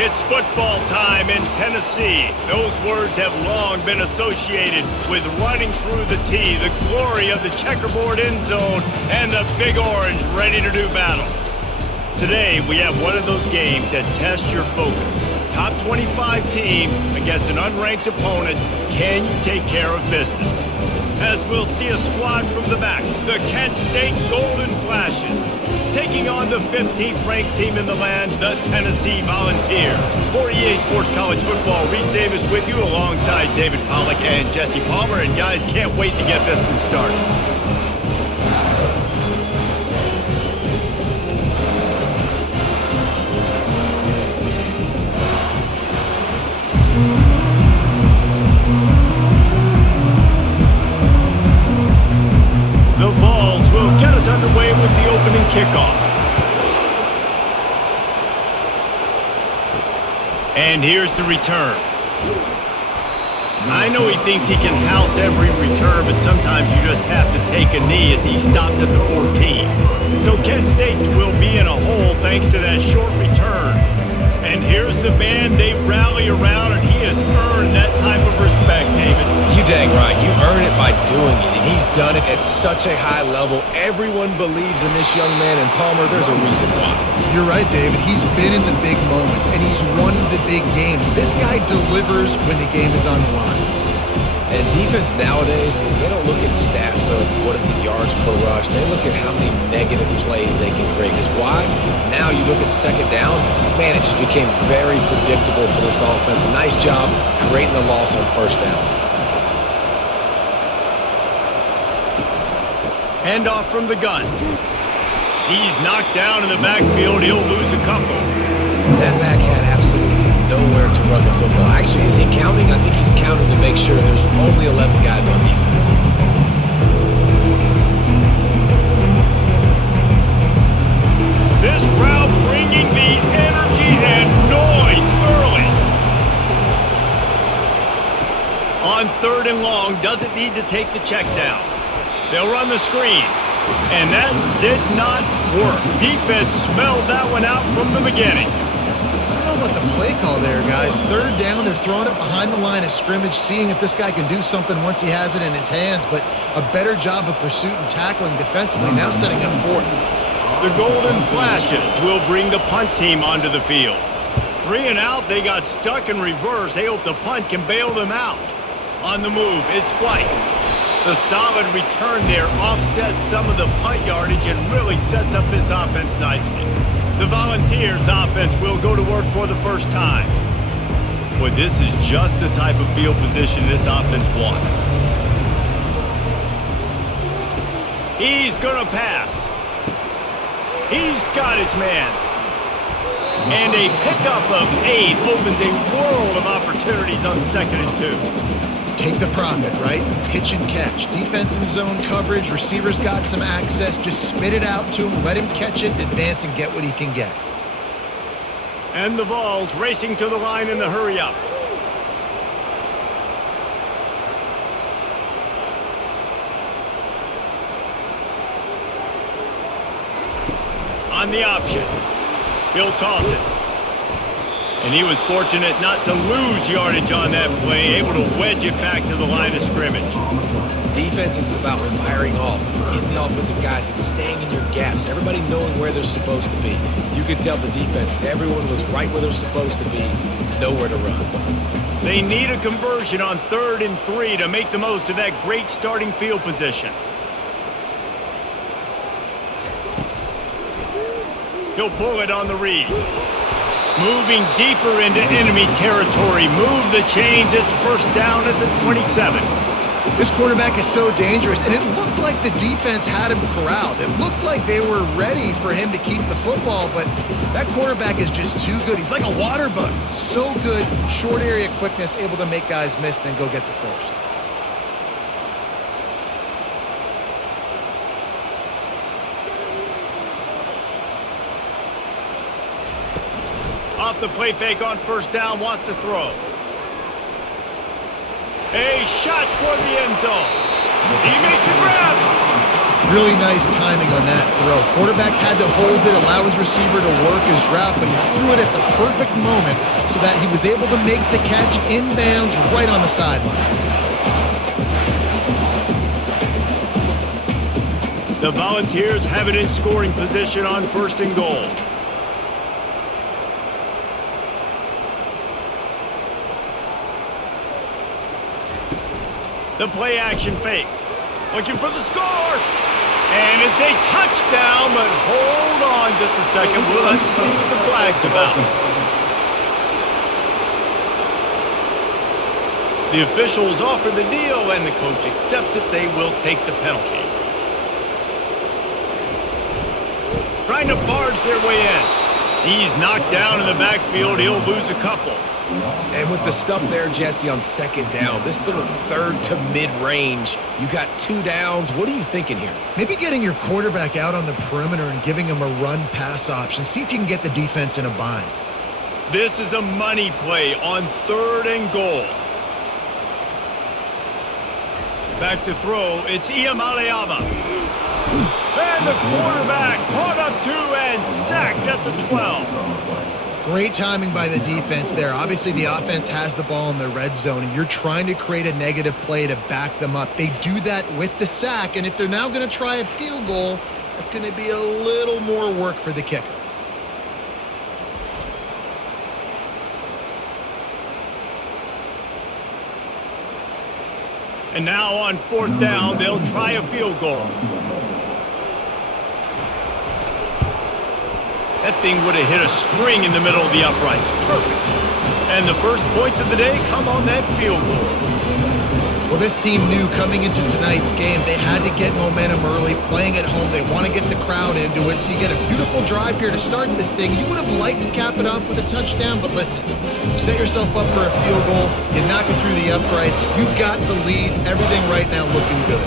It's football time in Tennessee. Those words have long been associated with running through the tee, the glory of the checkerboard end zone, and the Big Orange ready to do battle. Today, we have one of those games that tests your focus. Top 25 team against an unranked opponent. Can you take care of business? As we'll see a squad from the back, the Kent State Golden Flashes, taking on the 15th ranked team in the land, the Tennessee Volunteers. For EA Sports College Football, Reese Davis with you alongside David Pollack and Jesse Palmer. And guys, can't wait to get this one started. The Vols will get us underway with the opening kickoff. And here's the return. I know he thinks he can house every return, but sometimes you just have to take a knee as he stopped at the 14. So Kent State will be in a hole thanks to that short return. And here's the man they rally around, and he has earned that type of respect, David. You dang right. You earn it by doing it, and he's done it at such a high level. Everyone believes in this young man, and Palmer, there's a reason why. You're right, David. He's been in the big moments, and he's won the big games. This guy delivers when the game is on the line. And defense nowadays, they don't look at stats of what is the yards per rush. They look at how many negative plays they can create. Because why? Now you look at second down, man, it just became very predictable for this offense. Nice job creating the loss on first down. Handoff from the gun. He's knocked down in the backfield. He'll lose a couple. That back had absolutely nowhere to run the football. Actually, is he counting? I think he's counting to make sure there's only 11 guys on defense. This crowd bringing the energy and noise early. On 3rd and long, doesn't need to take the check down. They'll run the screen. And that did not work. Defense smelled that one out from the beginning. I don't know about the play call there, guys. 3rd down, they're throwing it behind the line of scrimmage, seeing if this guy can do something once he has it in his hands, but a better job of pursuit and tackling defensively, now setting up 4th. The Golden Flashes will bring the punt team onto the field. 3 and out, they got stuck in reverse. They hope the punt can bail them out. On the move, it's White. The solid return there offsets some of the punt yardage and really sets up this offense nicely. The Volunteers offense will go to work for the first time. Boy, this is just the type of field position this offense wants. He's gonna pass. He's got his man. And a pickup of 8 opens a world of opportunities on 2nd and 2. Take the profit, right? Pitch and catch. Defense in zone coverage. Receivers got some access. Just spit it out to him. Let him catch it, advance, and get what he can get. And the Vols racing to the line in the hurry up. On the option. He'll toss it. And he was fortunate not to lose yardage on that play, able to wedge it back to the line of scrimmage. Defense is about firing off, hitting the offensive guys, and staying in your gaps. Everybody knowing where they're supposed to be. You could tell the defense, everyone was right where they're supposed to be, nowhere to run. They need a conversion on 3rd and 3 to make the most of that great starting field position. He'll pull it on the read. Moving deeper into enemy territory. Move the chains. It's first down at the 27. This quarterback is so dangerous, and it looked like the defense had him corralled. It looked like they were ready for him to keep the football, but that quarterback is just too good. He's like a water bug. So good, short area quickness, able to make guys miss, then go get the first. Off the play fake on first down, wants to throw. A shot toward the end zone. He makes a grab. Really nice timing on that throw. Quarterback had to hold it, allow his receiver to work his route, but he threw it at the perfect moment so that he was able to make the catch inbounds right on the sideline. The Volunteers have it in scoring position on 1st and goal. The play action fake. Looking for the score. And it's a touchdown, but hold on just a second. We'll have to see what the flag's about. The officials offer the deal, and the coach accepts it. They will take the penalty. Trying to barge their way in. He's knocked down in the backfield. He'll lose a couple. And with the stuff there, Jesse, on 2nd down, this little 3rd to mid-range, you got 2 downs. What are you thinking here? Maybe getting your quarterback out on the perimeter and giving him a run-pass option. See if you can get the defense in a bind. This is a money play on 3rd and goal. Back to throw. It's Iamaleava. And the quarterback caught up 2 and sacked at the 12. Great timing by the defense there. Obviously, the offense has the ball in the red zone, and you're trying to create a negative play to back them up. They do that with the sack, and if they're now going to try a field goal, that's going to be a little more work for the kicker. And now on 4th down, they'll try a field goal. That thing would have hit a string in the middle of the uprights. Perfect. And the first points of the day come on that field goal. Well, this team knew coming into tonight's game they had to get momentum early, playing at home. They want to get the crowd into it, so you get a beautiful drive here to start this thing. You would have liked to cap it up with a touchdown, but listen, you set yourself up for a field goal, you knock it through the uprights, you've got the lead, everything right now looking good.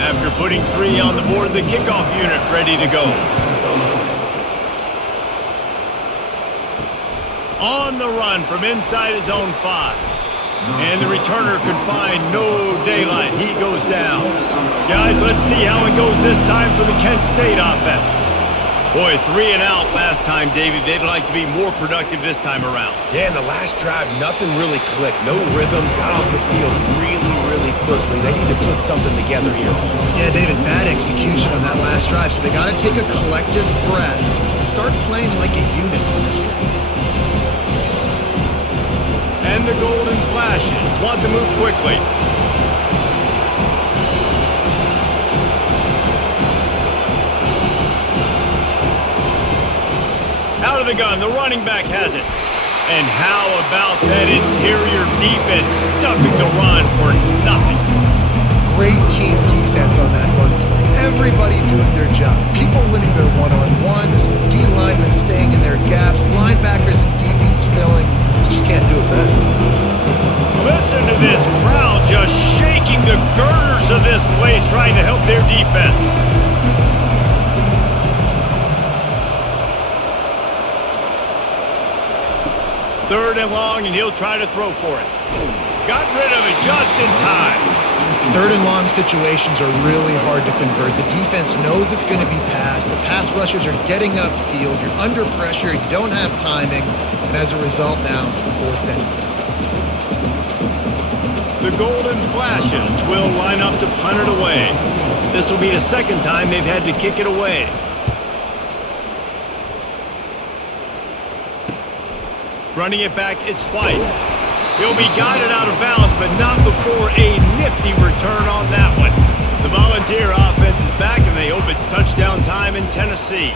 After putting 3 on the board, the kickoff unit ready to go. On the run from inside his own 5. And the returner could find no daylight. He goes down. Guys, let's see how it goes this time for the Kent State offense. Boy, 3 and out last time, Davey. They'd like to be more productive this time around. Yeah, in the last drive, nothing really clicked. No rhythm. Got off the field really quickly. They need to put something together here. Yeah, David, bad execution on that last drive, so they got to take a collective breath and start playing like a unit on this one. And the golden flashes want to move quickly. Out of the gun, the running back has it. And how about that interior defense stuffing the run for nothing? Great team defense on that one play. Everybody doing their job. People winning their one-on-ones, D-linemen staying in their gaps, linebackers and DBs filling. You just can't do it better. Listen to this crowd just shaking the girders of this place trying to help their defense. 3rd and long, and he'll try to throw for it. Got rid of it just in time. 3rd and long situations are really hard to convert. The defense knows it's going to be passed. The pass rushers are getting upfield. You're under pressure. You don't have timing. And as a result now, 4th down. The Golden Flashes will line up to punt it away. This will be the 2nd time they've had to kick it away. Running it back, it's White. He'll be guided out of bounds, but not before a nifty return on that one. The Volunteer offense is back, and they hope it's touchdown time in Tennessee.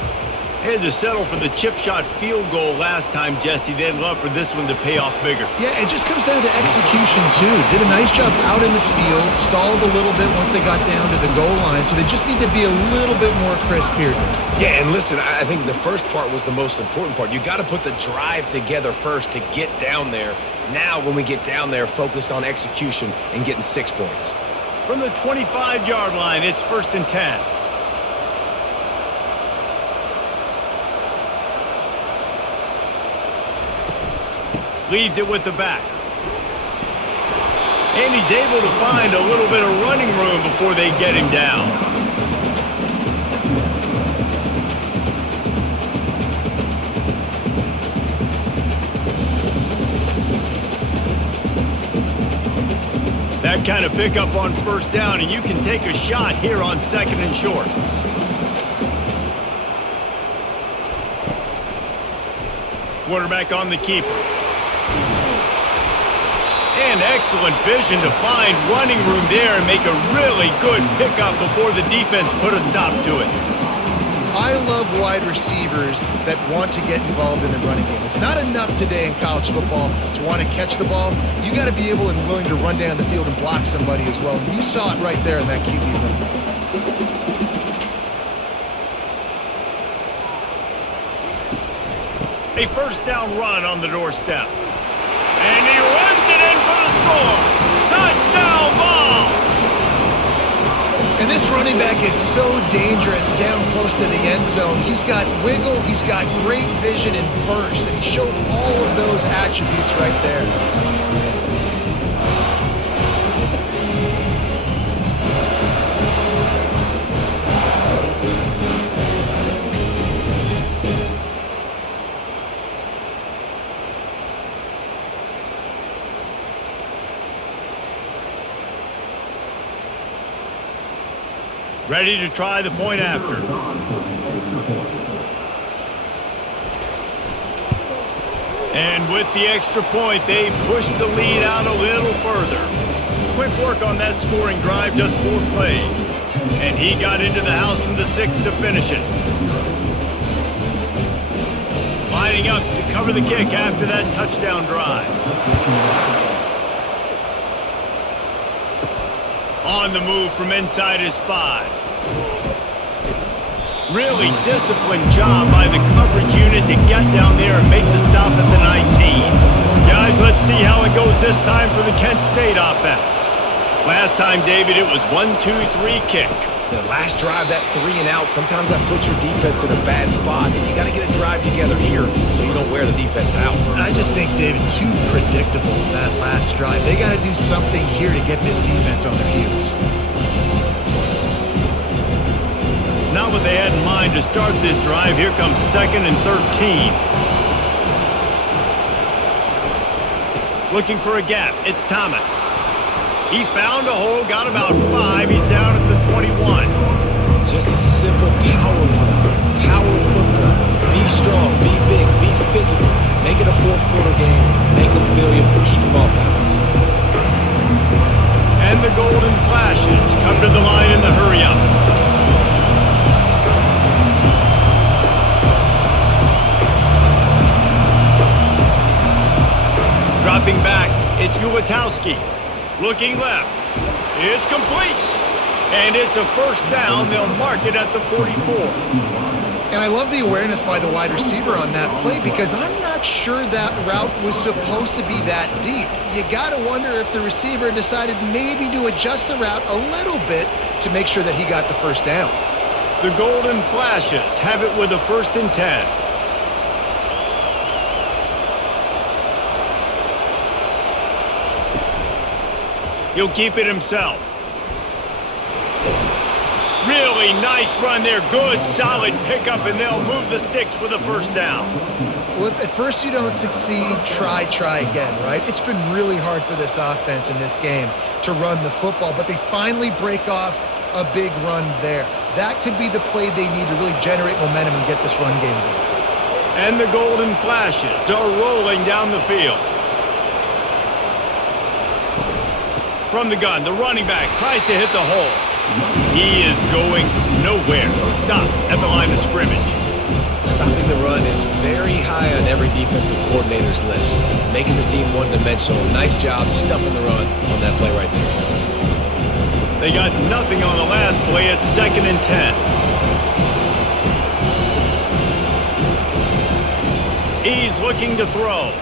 They had to settle for the chip shot field goal last time, Jesse. They'd love for this one to pay off bigger. Yeah, it just comes down to execution, too. Did a nice job out in the field, stalled a little bit once they got down to the goal line, so they just need to be a little bit more crisp here. Yeah, and listen, I think the first part was the most important part. You got to put the drive together first to get down there. Now, when we get down there, focus on execution and getting 6 points. From the 25-yard line, it's 1st and 10. Leaves it with the back. And he's able to find a little bit of running room before they get him down. That kind of pickup on first down, and you can take a shot here on 2nd and short. Quarterback on the keeper. And excellent vision to find running room there and make a really good pickup before the defense put a stop to it. I love wide receivers that want to get involved in the running game. It's not enough today in college football to want to catch the ball. You got to be able and willing to run down the field and block somebody as well. You saw it right there in that QB run. A first down run on the doorstep. And he runs it in for the score. Touchdown ball! And this running back is so dangerous down close to the end zone. He's got wiggle, he's got great vision and burst, and he showed all of those attributes right there. Ready to try the point after. And with the extra point, they push the lead out a little further. Quick work on that scoring drive, just 4 plays. And he got into the house from the 6 to finish it. Lining up to cover the kick after that touchdown drive. On the move from inside his 5. Really disciplined job by the coverage unit to get down there and make the stop at the 19. Guys, let's see how it goes this time for the Kent State offense. Last time, David, it was 1-2-3 kick. The last drive, that 3 and out, sometimes that puts your defense in a bad spot, and you got to get a drive together here so you don't wear the defense out. I just think, David, too predictable that last drive. They got to do something here to get this defense on their heels. Not what they had in mind to start this drive. Here comes 2nd and 13. Looking for a gap. It's Thomas. He found a hole, got about 5. He's down at the 21. Just a simple power play. Power football. Be strong, be big, be physical. Make it a fourth-quarter game. Make them feel you. Keep them off balance. And the golden flashes come to the line in the hurry-up. Dropping back, it's Ulatowski. Looking left. It's complete. And it's a first down. They'll mark it at the 44. And I love the awareness by the wide receiver on that play because I'm not sure that route was supposed to be that deep. You got to wonder if the receiver decided maybe to adjust the route a little bit to make sure that he got the first down. The Golden Flashes have it with a 1st and 10. He'll keep it himself. Really nice run there. Good, solid pickup, and they'll move the sticks with a first down. Well, if at first you don't succeed, try again, right? It's been really hard for this offense in this game to run the football, but they finally break off a big run there. That could be the play they need to really generate momentum and get this run game going. And the Golden Flashes are rolling down the field. From the gun, the running back tries to hit the hole. He is going nowhere. Stop at the line of scrimmage. Stopping the run is very high on every defensive coordinator's list. Making the team one-dimensional. Nice job stuffing the run on that play right there. They got nothing on the last play. It's 2nd and 10. He's looking to throw.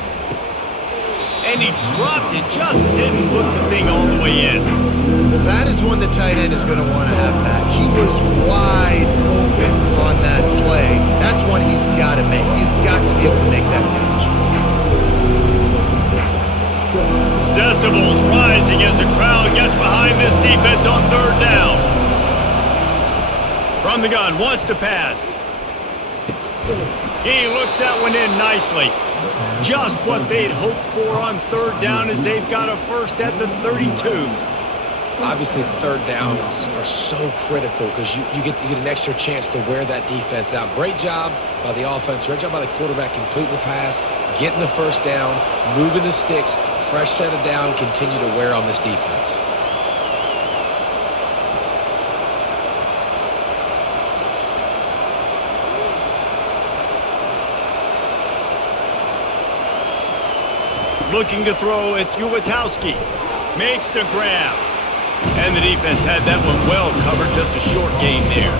And he dropped it, just didn't look the thing all the way in. That is one the tight end is going to want to have back. He was wide open on that play. That's one he's got to make. He's got to be able to make that catch. decibels rising as the crowd gets behind this defense on third down. From the gun, wants to pass. He looks that one in nicely. Just what they'd hoped for on third down as they've got a first at the 32. Obviously, third downs are so critical because you get an extra chance to wear that defense out. Great job by the offense. Great job by the quarterback completing the pass, getting the first down, moving the sticks, fresh set of down, continue to wear on this defense. Looking to throw, it's Ulatowski. Makes the grab. And the defense had that one well covered, just a short gain there.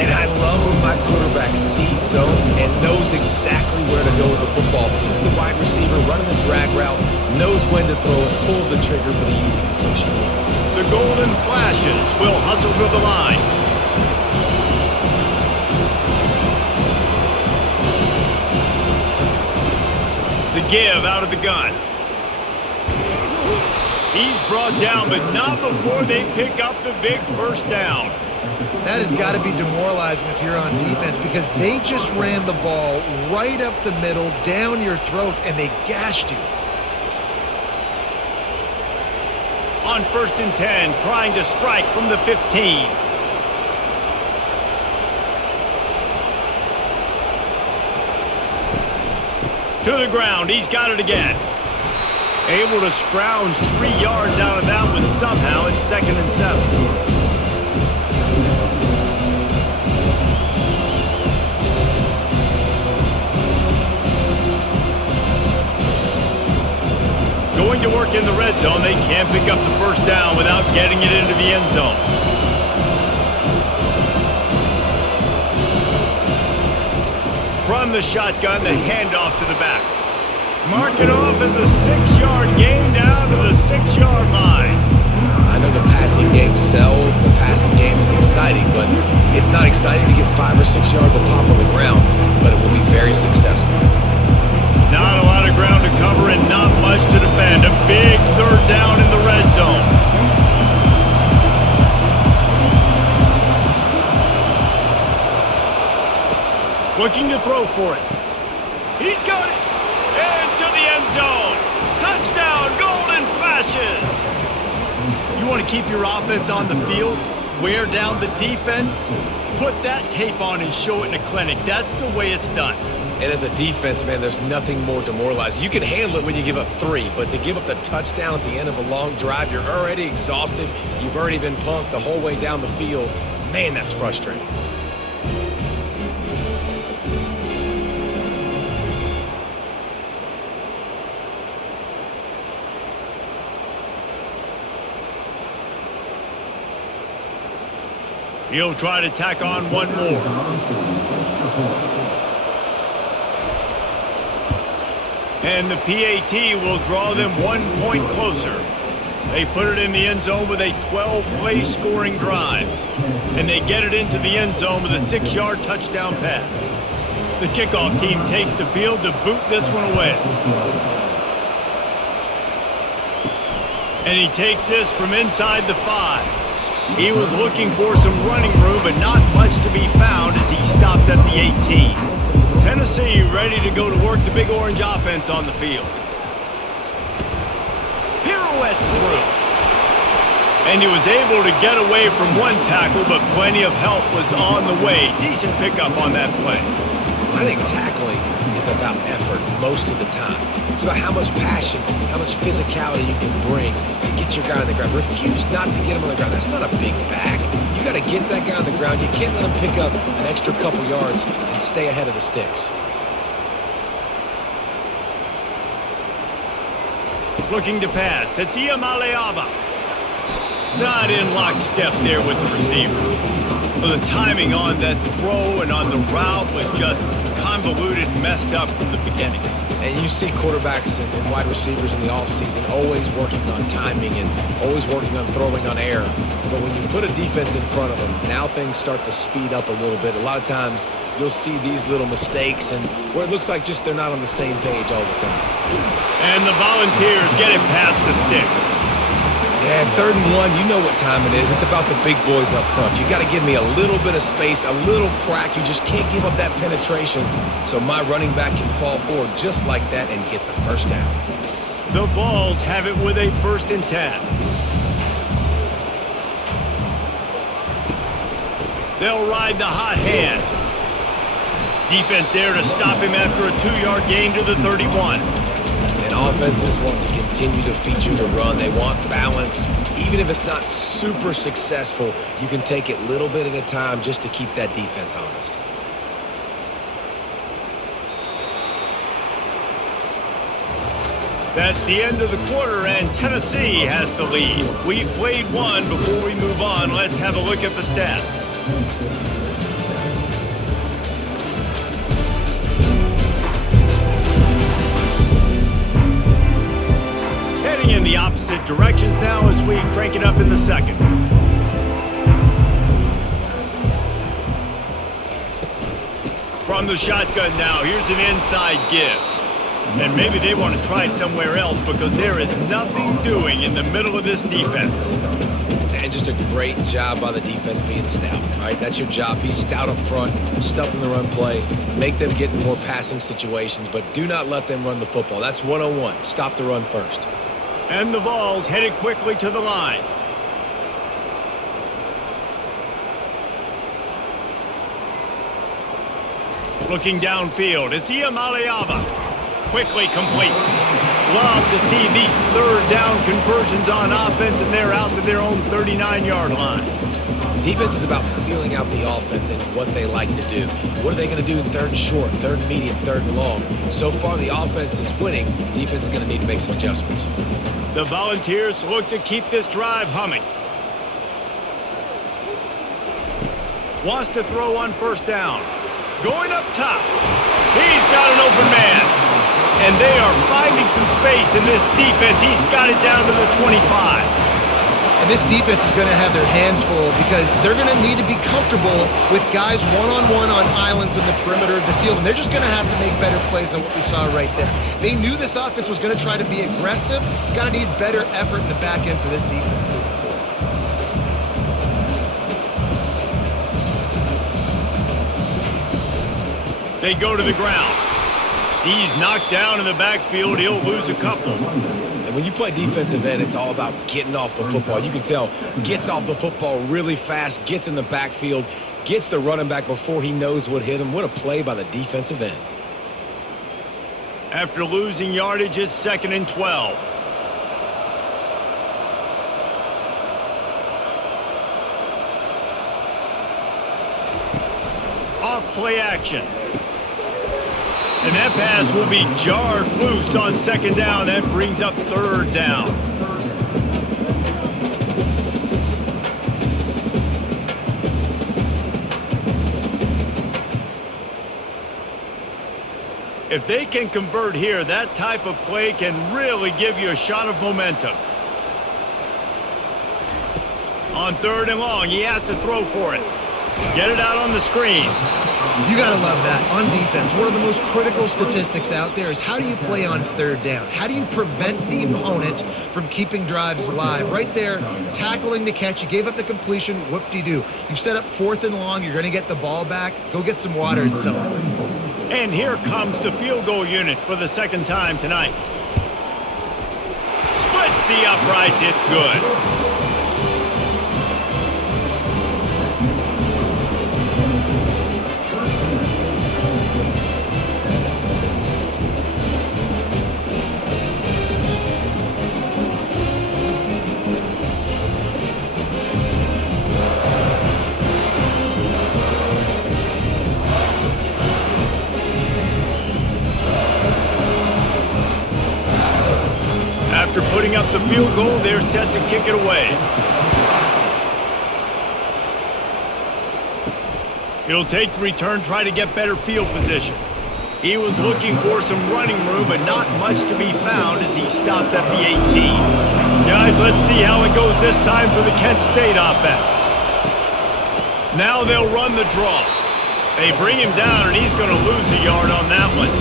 And I love when my quarterback sees zone and knows exactly where to go with the football. Sees the wide receiver running the drag route, knows when to throw it, pulls the trigger for the easy completion. The golden flashes will hustle to the line. The give out of the gun. He's brought down, but not before they pick up the big first down. That has got to be demoralizing if you're on defense because they just ran the ball right up the middle, down your throats, and they gashed you. On 1st and 10, trying to strike from the 15. To the ground, he's got it again. Able to scrounge 3 yards out of that one somehow. It's 2nd and 7. Going to work in the red zone. They can't pick up the first down without getting it into the end zone. From the shotgun, the handoff to the back. Mark it off as a 6-yard gain down to the 6-yard line. I know the passing game sells, the passing game is exciting, but it's not exciting to get 5 or 6 yards of pop on the ground, but it will be very successful. Not a lot of ground to cover and not much to defend. A big third down in the red zone. Looking to throw for it. He's got it. Into the end zone. Touchdown, golden flashes. You want to keep your offense on the field? Wear down the defense? Put that tape on and show it in a clinic. That's the way it's done. And as a defense, man, there's nothing more demoralizing. You can handle it when you give up 3, but to give up the touchdown at the end of a long drive, you're already exhausted. You've already been pumped the whole way down the field. Man, that's frustrating. He'll try to tack on one more. And the PAT will draw them 1 point closer. They put it in the end zone with a 12-play scoring drive. And they get it into the end zone with a 6-yard touchdown pass. The kickoff team takes the field to boot this one away. And he takes this from inside the 5. He was looking for some running room, but not much to be found as he stopped at the 18. Tennessee ready to go to work the Big Orange offense on the field. Pirouettes through. And he was able to get away from one tackle, but plenty of help was on the way. Decent pickup on that play. I think tackling is about effort most of the time. It's about how much passion, how much physicality you can bring to get your guy on the ground. Refuse not to get him on the ground. That's not a big back. You got to get that guy on the ground. You can't let him pick up an extra couple yards and stay ahead of the sticks. Looking to pass. It's Iamaleava. Not in lockstep there with the receiver. Well, the timing on that throw and on the route was just convoluted and messed up from the beginning. And you see quarterbacks and wide receivers in the offseason always working on timing and always working on throwing on air. But when you put a defense in front of them, now things start to speed up a little bit. A lot of times you'll see these little mistakes and where it looks like just they're not on the same page all the time. And the Volunteers get it past the sticks. Yeah, 3rd and 1, you know what time it is. It's about the big boys up front. You got to give me a little bit of space, a little crack. You just can't give up that penetration so my running back can fall forward just like that and get the first down. The Vols have it with a 1st and 10. They'll ride the hot hand. Defense there to stop him after a 2-yard gain to the 31. And offenses want to continue to feature the run. They want balance. Even if it's not super successful, you can take it little bit at a time just to keep that defense honest. That's the end of the quarter, and Tennessee has the lead. We've played one. Before we move on, let's have a look at the stats. In the opposite directions now as we crank it up in the second. From the shotgun now, here's an inside give. And maybe they want to try somewhere else because there is nothing doing in the middle of this defense. And just a great job by the defense being stout, right? That's your job. Be stout up front, stuff in the run play, make them get in more passing situations, but do not let them run the football. That's 101. Stop the run first. And the Vols headed quickly to the line. Looking downfield, it's Iamaleava. Quickly complete. Love to see these 3rd down conversions on offense, and they're out to their own 39-yard line. Defense is about feeling out the offense and what they like to do. What are they going to do in 3rd and short, 3rd and medium, 3rd and long? So far, the offense is winning. Defense is going to need to make some adjustments. The Volunteers look to keep this drive humming. Wants to throw on 1st down. Going up top. He's got an open man. And they are finding some space in this defense. He's got it down to the 25. And this defense is going to have their hands full because they're going to need to be comfortable with guys one-on-one on islands in the perimeter of the field. And they're just going to have to make better plays than what we saw right there. They knew this offense was going to try to be aggressive. Got to need better effort in the back end for this defense moving forward. They go to the ground. He's knocked down in the backfield. He'll lose a couple. And when you play defensive end, it's all about getting off the football. You can tell, gets off the football really fast, gets in the backfield, gets the running back before he knows what hit him. What a play by the defensive end. After losing yardage, it's 2nd and 12. Off play action. And that pass will be jarred loose on 2nd down. That brings up 3rd down. If they can convert here, that type of play can really give you a shot of momentum. On 3rd and long, he has to throw for it. Get it out on the screen. You got to love that. On defense, one of the most critical statistics out there is how do you play on 3rd down? How do you prevent the opponent from keeping drives alive? Right there, tackling the catch. You gave up the completion. Whoop-de-doo. You've set up 4th and long. You're going to get the ball back. Go get some water and celebrate. And here comes the field goal unit for the 2nd time tonight. Splits the uprights. It's good. After putting up the field goal, they're set to kick it away. He'll take the return, try to get better field position. He was looking for some running room, but not much to be found as he stopped at the 18. Guys, let's see how it goes this time for the Kent State offense. Now they'll run the draw. They bring him down, and he's going to lose a yard on that one.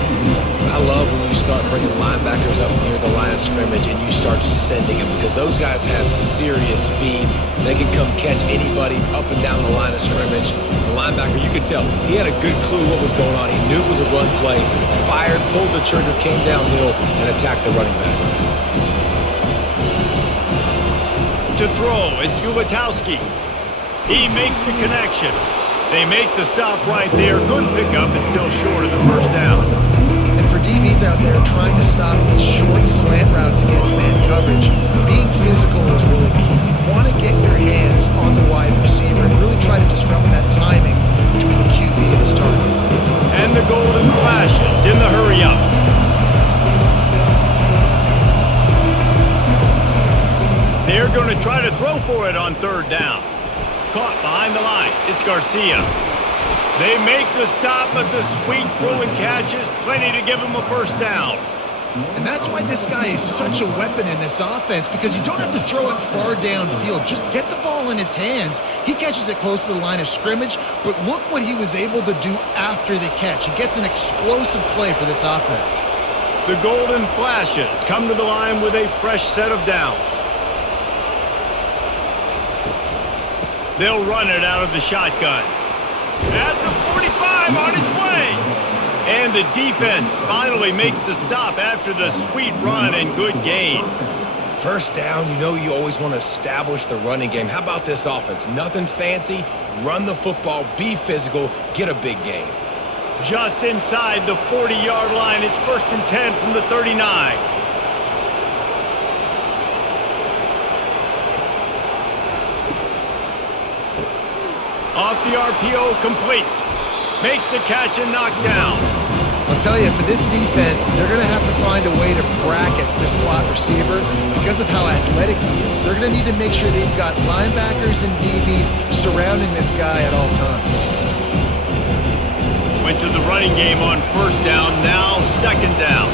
I love when you start bringing linebackers up near the line of scrimmage and you start sending them, because those guys have serious speed. They can come catch anybody up and down the line of scrimmage. The linebacker, you could tell, he had a good clue what was going on. He knew it was a run play, fired, pulled the trigger, came downhill, and attacked the running back. To throw, it's Gulatowski. He makes the connection. They make the stop right there. Good pickup, but still short of the first down. And for DBs out there trying to stop these short slant routes against man coverage, being physical is really key. You want to get your hands on the wide receiver and really try to disrupt that timing between the QB and his target. And the golden flashes in the hurry up. They're going to try to throw for it on third down. Caught behind the line. It's Garcia. They make the stop, but the sweet throw and catch is plenty to give him a first down. And that's why this guy is such a weapon in this offense, because you don't have to throw it far downfield. Just get the ball in his hands. He catches it close to the line of scrimmage, but look what he was able to do after the catch. He gets an explosive play for this offense. The golden flashes come to the line with a fresh set of downs. They'll run it out of the shotgun. At the 45 on its way. And the defense finally makes the stop after the sweet run and good gain. First down, you know you always want to establish the running game. How about this offense? Nothing fancy. Run the football, be physical, get a big gain. Just inside the 40-yard line, it's 1st and 10 from the 39. Off the RPO, complete. Makes the catch and knocked down. I'll tell you, for this defense, they're going to have to find a way to bracket this slot receiver because of how athletic he is. They're going to need to make sure they've got linebackers and DBs surrounding this guy at all times. Went to the running game on first down, now second down.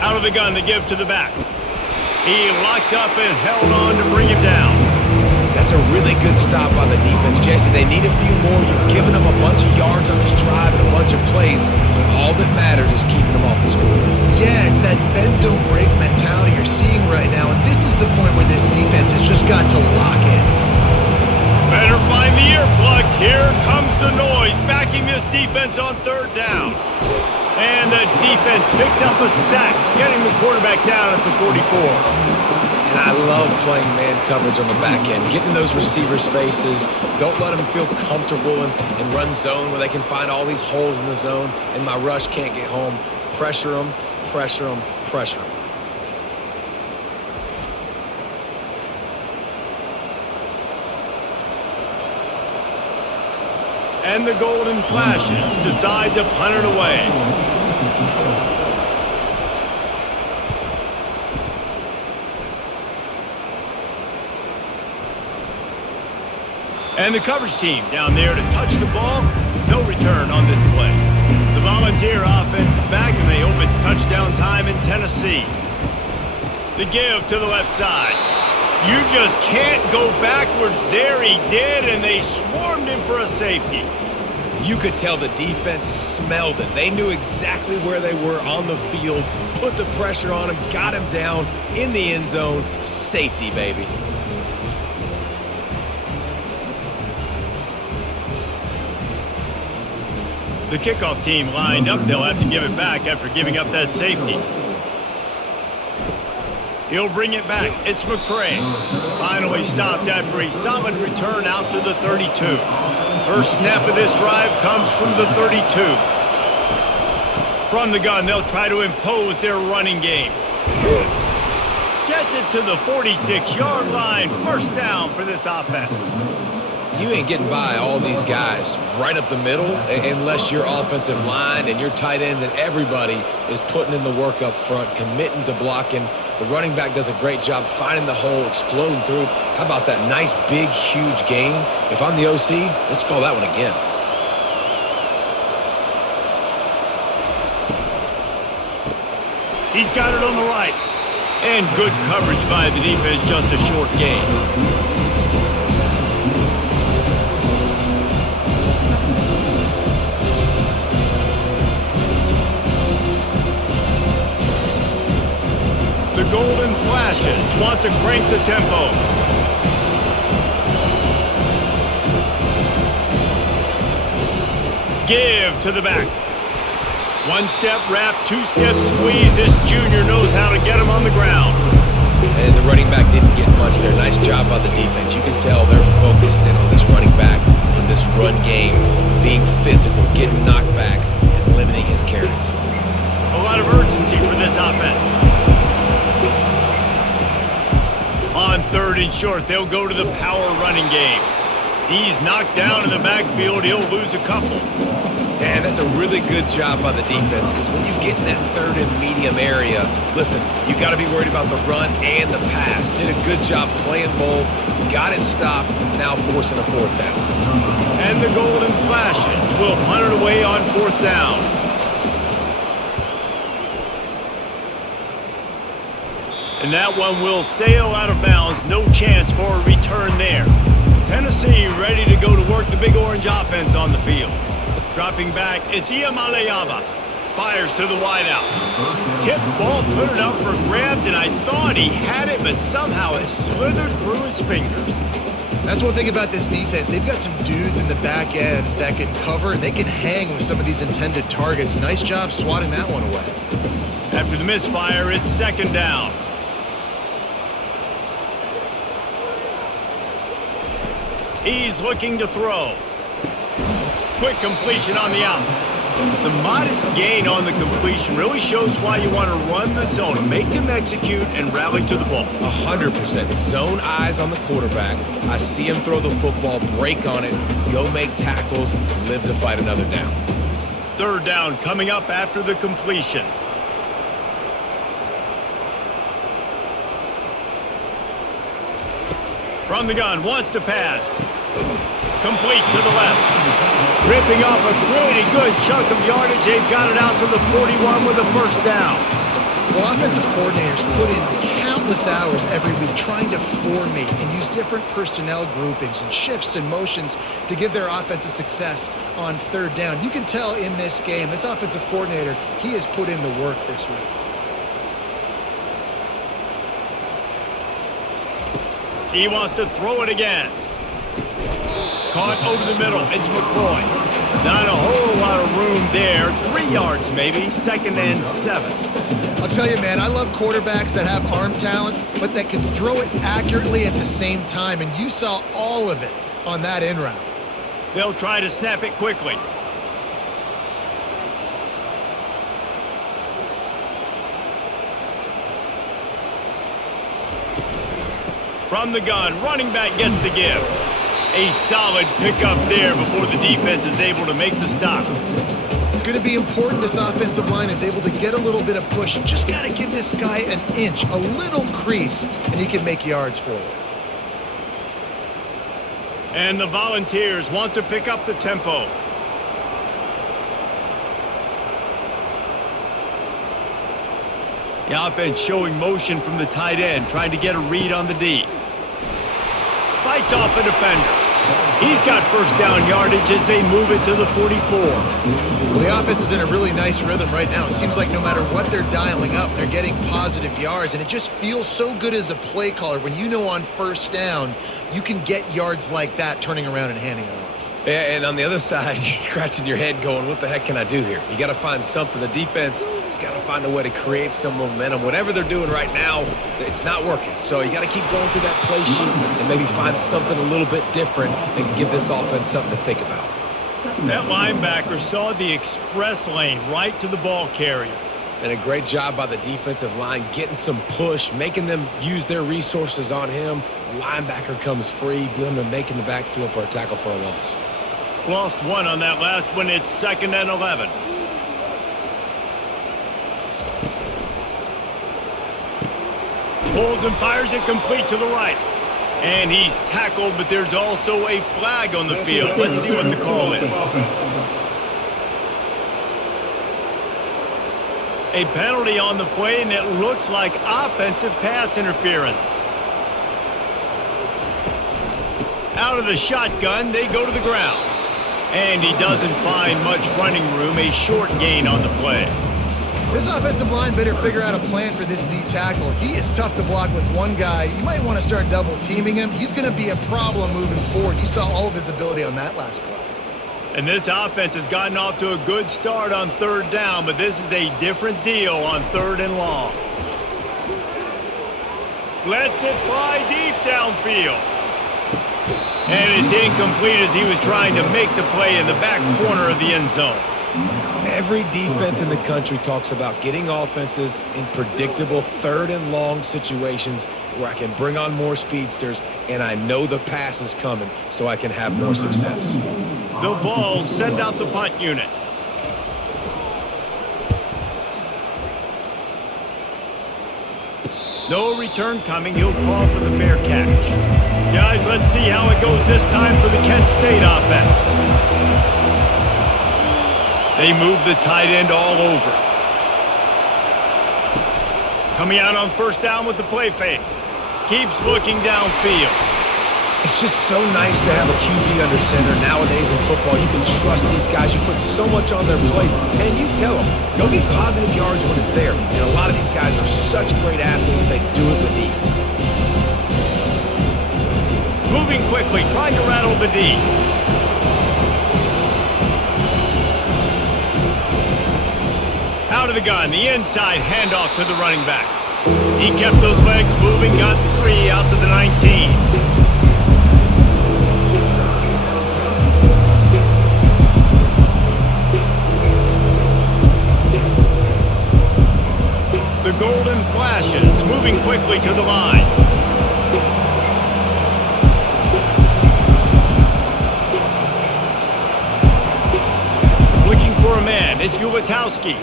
Out of the gun to give to the back. He locked up and held on to bring him down. That's a really good stop by the defense, Jesse. They need a few more. You've given them a bunch of yards on this drive and a bunch of plays, but all that matters is keeping them off the score. Yeah, it's that bend, don't break mentality you're seeing right now, and this is the point where this defense has just got to lock in. Better find the earplugs. Here comes the noise, backing this defense on third down. And the defense picks up a sack, getting the quarterback down at the 44. And I love playing man coverage on the back end, getting in those receivers' faces. Don't let them feel comfortable and run zone where they can find all these holes in the zone and my rush can't get home. Pressure them, pressure them, pressure them. And the golden flashes decide to punt it away. And the coverage team down there to touch the ball. No return on this play. The Volunteer offense is back, and they hope it's touchdown time in Tennessee. The give to the left side. You just can't go backwards there. He did, and they swarmed him for a safety. You could tell the defense smelled it. They knew exactly where they were on the field, put the pressure on him, got him down in the end zone. Safety, baby. The kickoff team lined up. They'll have to give it back after giving up that safety. He'll bring it back. It's McCray. Finally stopped after a solid return out to the 32. First snap of this drive comes from the 32. From the gun, they'll try to impose their running game. Gets it to the 46-yard line. First down for this offense. You ain't getting by all these guys right up the middle unless your offensive line and your tight ends and everybody is putting in the work up front, committing to blocking The running back does a great job finding the hole, exploding through. How about that nice, big, huge gain? If I'm the OC, let's call that one again. He's got it on the right. And good coverage by the defense, just a short gain. The golden flashes want to crank the tempo. Give to the back. One-step wrap, two-step squeeze. This junior knows how to get him on the ground. And the running back didn't get much there. Nice job by the defense. You can tell they're focused in on this running back, on this run game, being physical, getting knockbacks, and limiting his carries. A lot of urgency for this offense. On 3rd and short, they'll go to the power running game. He's knocked down in the backfield. He'll lose a couple. And that's a really good job by the defense, because when you get in that 3rd and medium area, listen, you got to be worried about the run and the pass. Did a good job playing both, got it stopped, now forcing a 4th down. And the golden flashes will punt it away on 4th down. And that one will sail out of bounds. No chance for a return there. Tennessee ready to go to work the Big Orange offense on the field. Dropping back, it's Iamaleava. Fires to the wideout. Tip ball, put it up for grabs, and I thought he had it, but somehow it slithered through his fingers. That's one thing about this defense. They've got some dudes in the back end that can cover, and they can hang with some of these intended targets. Nice job swatting that one away. After the misfire, it's 2nd down. He's looking to throw. Quick completion on the out. The modest gain on the completion really shows why you want to run the zone, make him execute, and rally to the ball. 100%. Zone eyes on the quarterback. I see him throw the football, break on it, go make tackles, live to fight another down. 3rd down coming up after the completion. From the gun, wants to pass. Complete to the left. Ripping off a pretty good chunk of yardage. They've got it out to the 41 with a 1st down. Well, offensive coordinators put in countless hours every week trying to formate and use different personnel groupings and shifts and motions to give their offensive success on 3rd down. You can tell in this game, this offensive coordinator, he has put in the work this week. He wants to throw it again. Caught over the middle. It's McCoy. Not a whole lot of room there. 3 yards maybe. 2nd and 7. I'll tell you, man, I love quarterbacks that have arm talent, but that can throw it accurately at the same time. And you saw all of it on that in route. They'll try to snap it quickly. From the gun, running back gets the give. A solid pickup there before the defense is able to make the stop. It's going to be important this offensive line is able to get a little bit of push. Just got to give this guy an inch, a little crease, and he can make yards for it. And the Volunteers want to pick up the tempo. The offense showing motion from the tight end, trying to get a read on the D. Fights off a defender. He's got 1st down yardage as they move it to the 44. Well, the offense is in a really nice rhythm right now. It seems like no matter what they're dialing up, they're getting positive yards, and it just feels so good as a play caller when you know on 1st down you can get yards like that turning around and handing it off. Yeah, and on the other side, you're scratching your head going, what the heck can I do here? You got to find something. The defense has got to find a way to create some momentum. Whatever they're doing right now, it's not working. So you got to keep going through that play sheet and maybe find something a little bit different that can give this offense something to think about. That linebacker saw the express lane right to the ball carrier. And a great job by the defensive line getting some push, making them use their resources on him. The linebacker comes free, them to making the backfield for a tackle for a loss. Lost 1 on that last one. It's 2nd and 11. Pulls and fires it complete to the right. And he's tackled, but there's also a flag on the field. Let's see what the call is. A penalty on the play, and it looks like offensive pass interference. Out of the shotgun, they go to the ground. And he doesn't find much running room, a short gain on the play. This offensive line better figure out a plan for this D tackle. He is tough to block with one guy. You might want to start double teaming him. He's going to be a problem moving forward. You saw all of his ability on that last play. And this offense has gotten off to a good start on third down, but this is a different deal on third and long. Lets it fly deep downfield. And it's incomplete as he was trying to make the play in the back corner of the end zone. Every defense in the country talks about getting offenses in predictable third and long situations where I can bring on more speedsters and I know the pass is coming so I can have more success. The Vols send out the punt unit. No return coming. He'll call for the fair catch. Guys, let's see how it goes this time for the Kent State offense. They move the tight end all over. Coming out on first down with the play fake. Keeps looking downfield. It's just so nice to have a QB under center nowadays in football. You can trust these guys. You put so much on their plate, and you tell them, go get positive yards when it's there. And a lot of these guys are such great athletes, they do it with ease. Moving quickly, trying to rattle the D. Out of the gun, the inside handoff to the running back. He kept those legs moving, got 3 out to the 19. The golden flashes, moving quickly to the line. Looking for a man, it's Ulatowski.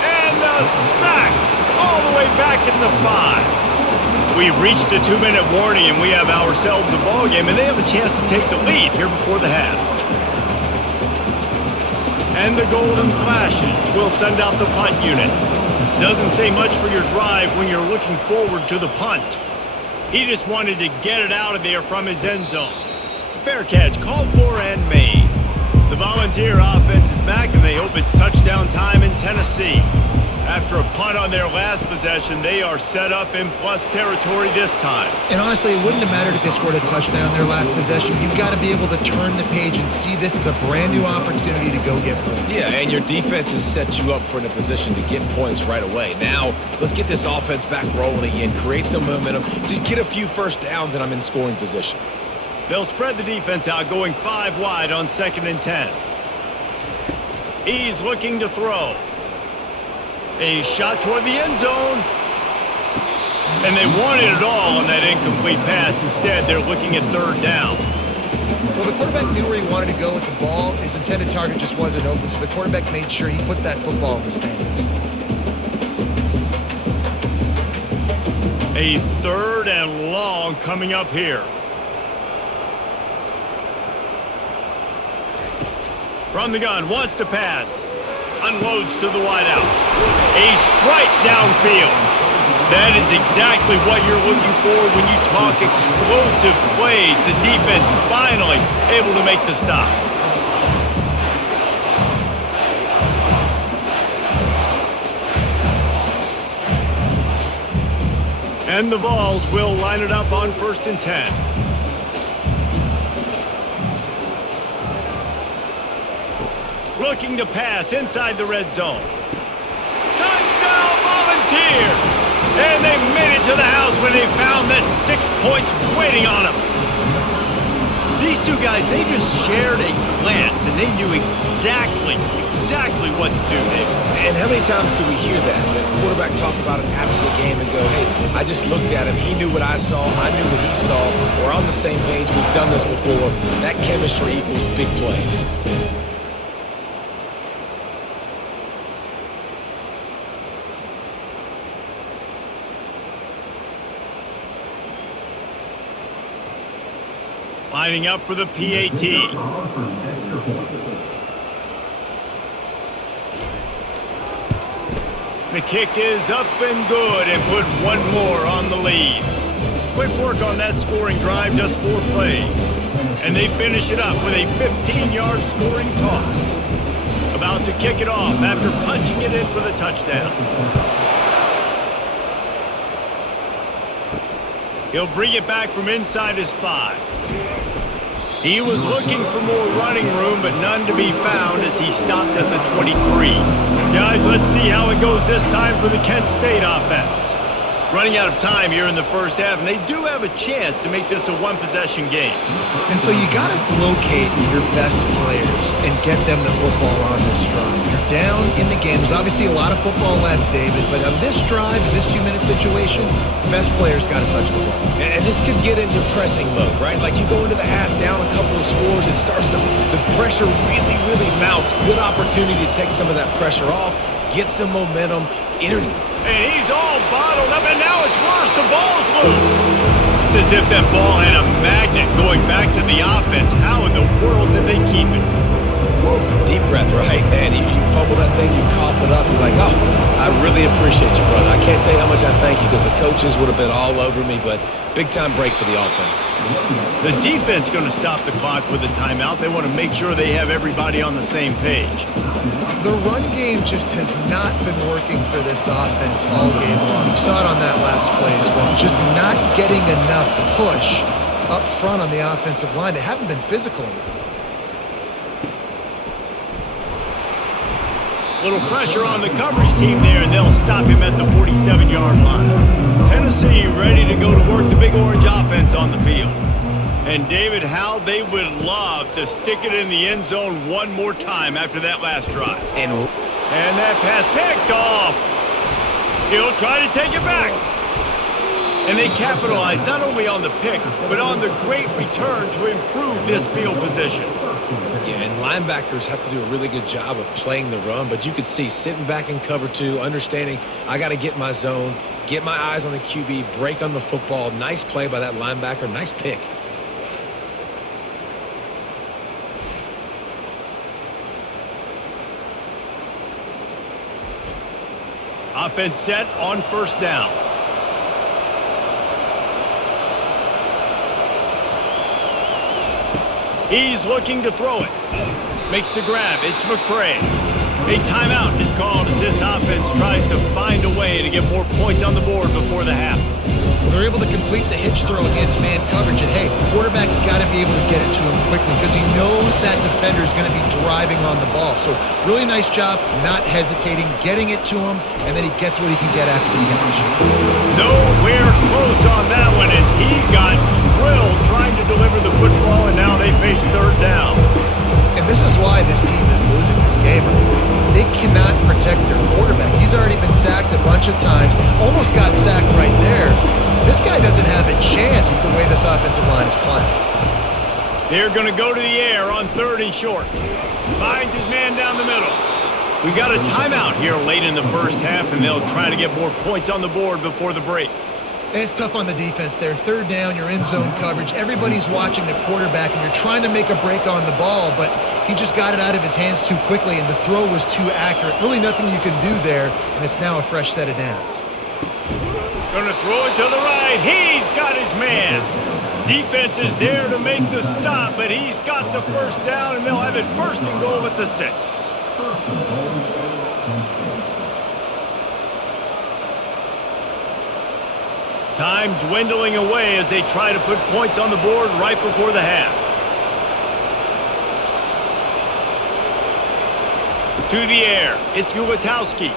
And a sack all the way back at the 5. We've reached the 2-minute warning and we have ourselves a ball game, and they have a chance to take the lead here before the half. And the golden flashes will send out the punt unit. Doesn't say much for your drive when you're looking forward to the punt. He just wanted to get it out of there from his end zone. Fair catch called for and made. The Volunteer offense is back and they hope it's touchdown time in Tennessee. After a punt on their last possession, they are set up in plus territory this time. And honestly, it wouldn't have mattered if they scored a touchdown their last possession. You've got to be able to turn the page and see this as a brand new opportunity to go get points. Yeah, and your defense has set you up for a position to get points right away. Now, let's get this offense back rolling again, create some momentum, just get a few first downs, and I'm in scoring position. They'll spread the defense out, going 5 wide on 2nd and 10. He's looking to throw. A shot toward the end zone. And they wanted it all on that incomplete pass. Instead, they're looking at 3rd down. Well, the quarterback knew where he wanted to go with the ball. His intended target just wasn't open, so the quarterback made sure he put that football in the stands. A 3rd and long coming up here. From the gun, wants to pass. Unloads to the wideout. A strike downfield. That is exactly what you're looking for when you talk explosive plays. The defense finally able to make the stop. And the Vols will line it up on 1st and 10. Looking to pass inside the red zone. Touchdown Volunteers! And they made it to the house when they found that 6 points waiting on them. These two guys, they just shared a glance and they knew exactly what to do, David. And how many times do we hear that? The quarterback talk about it after the game and go, hey, I just looked at him. He knew what I saw. I knew what he saw. We're on the same page. We've done this before. That chemistry equals big plays. Lining up for the PAT. The kick is up and good and put one more on the lead. Quick work on that scoring drive, just 4 plays. And they finish it up with a 15-yard scoring toss. About to kick it off after punching it in for the touchdown. He'll bring it back from inside his 5. He was looking for more running room, but none to be found as he stopped at the 23. Guys, let's see how it goes this time for the Kent State offense. Running out of time here in the first half, and they do have a chance to make this a one-possession game. And so you got to locate your best players and get them the football on this drive. You're down in the game. There's obviously a lot of football left, David, but on this drive, in this 2-minute situation, best players got to touch the ball. And this could get into pressing mode, right? Like you go into the half down a couple of scores, it starts to, the pressure really, really mounts. Good opportunity to take some of that pressure off, get some momentum, and he's all bottled up, and now it's worse. The ball's loose. It's as if that ball had a magnet going back to the offense. How in the world did they keep it? Whoa, deep breath, right? Man, you fumble that thing, you cough it up, you're like, oh, I really appreciate you, brother. I can't tell you how much I thank you because the coaches would have been all over me, but big-time break for the offense. The defense going to stop the clock with a timeout. They want to make sure they have everybody on the same page. The run game just has not been working for this offense all game long. We saw it on that last play as well. Just not getting enough push up front on the offensive line. They haven't been physical enough. Little pressure on the coverage team there, and they'll stop him at the 47-yard line. Tennessee ready to go to work the Big Orange offense on the field. And David, how they would love to stick it in the end zone one more time after that last drive. And that pass picked off. He'll try to take it back. And they capitalize not only on the pick, but on the great return to improve this field position. Yeah, and linebackers have to do a really good job of playing the run, but you could see sitting back in cover 2, understanding I got to get my zone, get my eyes on the QB, break on the football. Nice play by that linebacker, nice pick. Offense set on first down. He's looking to throw it. Makes the grab. It's McCray. A timeout is called as this offense tries to find a way to get more points on the board before the half. They're able to complete the hitch throw against man coverage, and hey, the quarterback's got to be able to get it to him quickly because he knows that defender is going to be driving on the ball. So really nice job, not hesitating, getting it to him, and then he gets what he can get after the catch. Nowhere close on that one as he got drilled trying to deliver the football, and now they face third down. And this is why this team is losing this game. They cannot protect their quarterback. He's already been sacked a bunch of times, almost got sacked right there. This guy doesn't have a chance with the way this offensive line is playing. They're going to go to the air on 3rd and short. Finds his man down the middle. We got a timeout here late in the first half, and they'll try to get more points on the board before the break. And it's tough on the defense there. 3rd down, you're in zone coverage. Everybody's watching the quarterback, and you're trying to make a break on the ball, but he just got it out of his hands too quickly, and the throw was too accurate. Really nothing you can do there, and it's now a fresh set of downs. Gonna throw it to the right. He's got his man. Defense is there to make the stop, but he's got the first down, and they'll have it 1st and goal at the 6. Time dwindling away as they try to put points on the board right before the half. To the air, it's Gulatowski.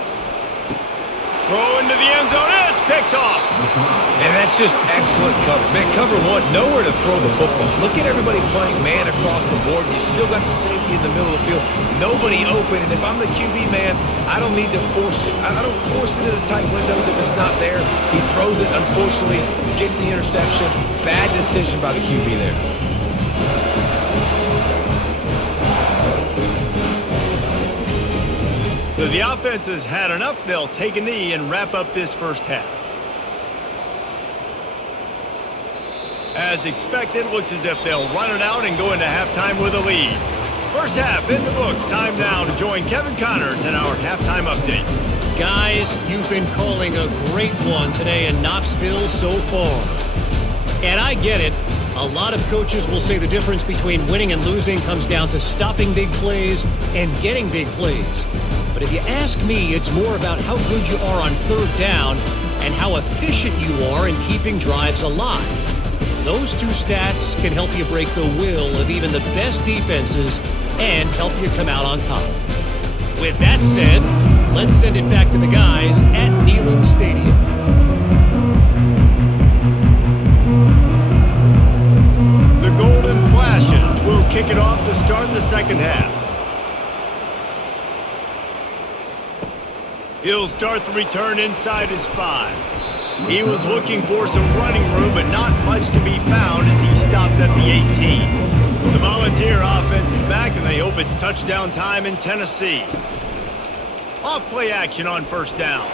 Throw into the end zone, and it's picked off. And that's just excellent cover. Man, cover 1, nowhere to throw the football. Look at everybody playing man across the board. You still got the safety in the middle of the field. Nobody open, and if I'm the QB man, I don't need to force it. I don't force it into tight windows if it's not there. He throws it, unfortunately, gets the interception. Bad decision by the QB there. So the offense has had enough. They'll take a knee and wrap up this first half. As expected, looks as if they'll run it out and go into halftime with a lead. First half in the books. Time now to join Kevin Connors in our halftime update. Guys, you've been calling a great one today in Knoxville so far. And I get it. A lot of coaches will say the difference between winning and losing comes down to stopping big plays and getting big plays. But if you ask me, it's more about how good you are on third down and how efficient you are in keeping drives alive. Those two stats can help you break the will of even the best defenses and help you come out on top. With that said, let's send it back to the guys at Neyland Stadium. The Golden Flashes will kick it off to start the second half. He'll start the return inside his 5. He was looking for some running room, but not much to be found as he stopped at the 18. The Volunteer offense is back, and they hope it's touchdown time in Tennessee. Off-play action on first down.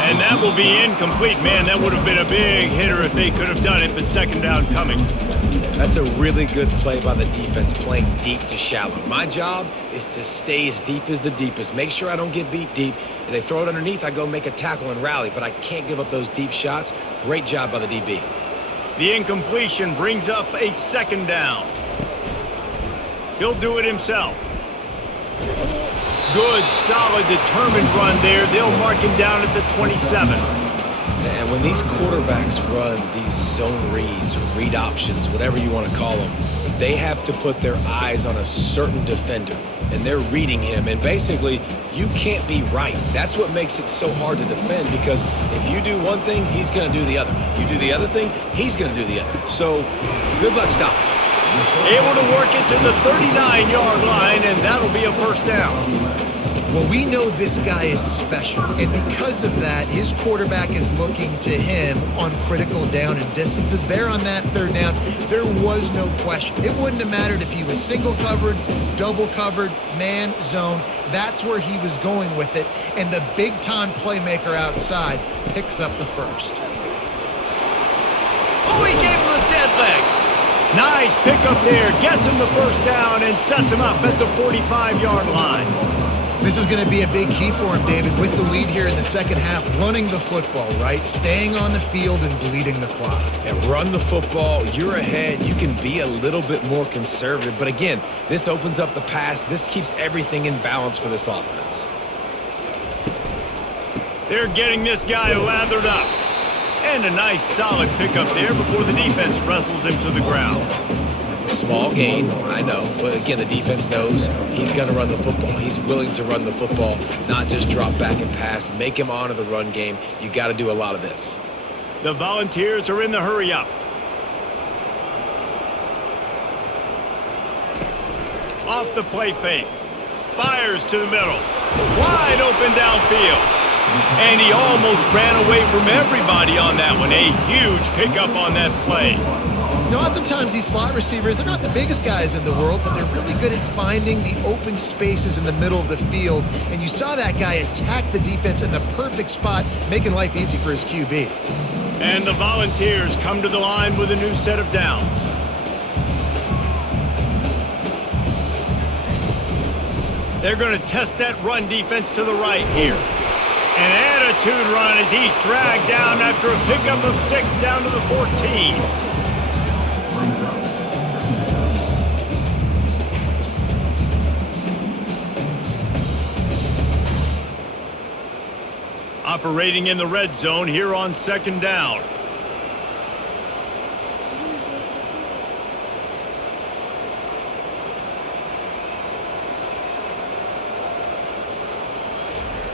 And that will be incomplete. Man, that would have been a big hitter if they could have done it, but second down coming. That's a really good play by the defense, playing deep to shallow. My job is to stay as deep as the deepest. Make sure I don't get beat deep. If they throw it underneath, I go make a tackle and rally, but I can't give up those deep shots. Great job by the DB. The incompletion brings up a second down. He'll do it himself. Good, solid, determined run there. They'll mark him down at the 27. And when these quarterbacks run these zone reads or read options, whatever you want to call them, they have to put their eyes on a certain defender, and they're reading him. And basically, you can't be right. That's what makes it so hard to defend, because if you do one thing, he's going to do the other. You do the other thing, he's going to do the other. So, good luck stopping. Able to work it to the 39-yard line, and that'll be a first down. Well, we know this guy is special, and because of that, his quarterback is looking to him on critical down and distances. There on that third down, there was no question. It wouldn't have mattered if he was single covered, double covered, man, zone. That's where he was going with it, and the big-time playmaker outside picks up the first. Oh, he gave him the dead leg. Nice pickup there, gets him the first down and sets him up at the 45-yard line. This is going to be a big key for him, David, with the lead here in the second half, running the football, right? Staying on the field and bleeding the clock. And run the football, you're ahead, you can be a little bit more conservative. But again, this opens up the pass. This keeps everything in balance for this offense. They're getting this guy lathered up. And a nice solid pickup there before the defense wrestles him to the ground. Small gain, I know, but again, the defense knows he's going to run the football. He's willing to run the football, not just drop back and pass, make him honor the run game. You got to do a lot of this. The Volunteers are in the hurry up. Off the play fake. Fires to the middle. Wide open downfield. And he almost ran away from everybody on that one. A huge pickup on that play. You know, oftentimes these slot receivers, they're not the biggest guys in the world, but they're really good at finding the open spaces in the middle of the field. And you saw that guy attack the defense in the perfect spot, making life easy for his QB. And the Volunteers come to the line with a new set of downs. They're going to test that run defense to the right here. An attitude run as he's dragged down after a pickup of 6 down to the 14. Operating in the red zone here on second down.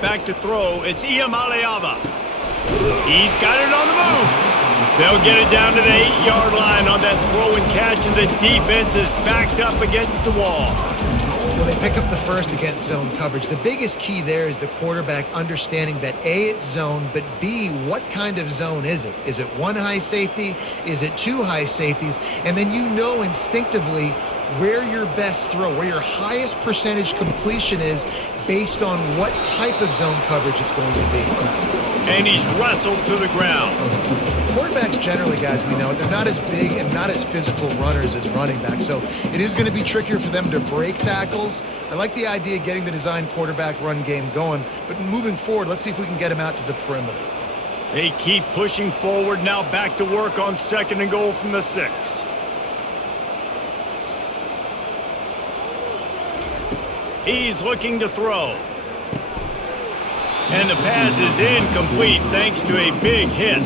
Back to throw, it's Iamaleava. He's got it on the move. They'll get it down to the 8-yard line on that throw and catch, and the defense is backed up against the wall. Well, they pick up the first against zone coverage. The biggest key there is the quarterback understanding that A, it's zone, but B, what kind of zone is it? Is it one high safety? Is it two high safeties? And then you know instinctively where your best throw, where your highest percentage completion is based on what type of zone coverage it's going to be. And he's wrestled to the ground. Quarterbacks generally, guys, we know, they're not as big and not as physical runners as running backs, so it is going to be trickier for them to break tackles. I like the idea of getting the design quarterback run game going, but moving forward, let's see if we can get him out to the perimeter. They keep pushing forward, now back to work on 2nd and goal from the 6. He's looking to throw. And the pass is incomplete thanks to a big hit.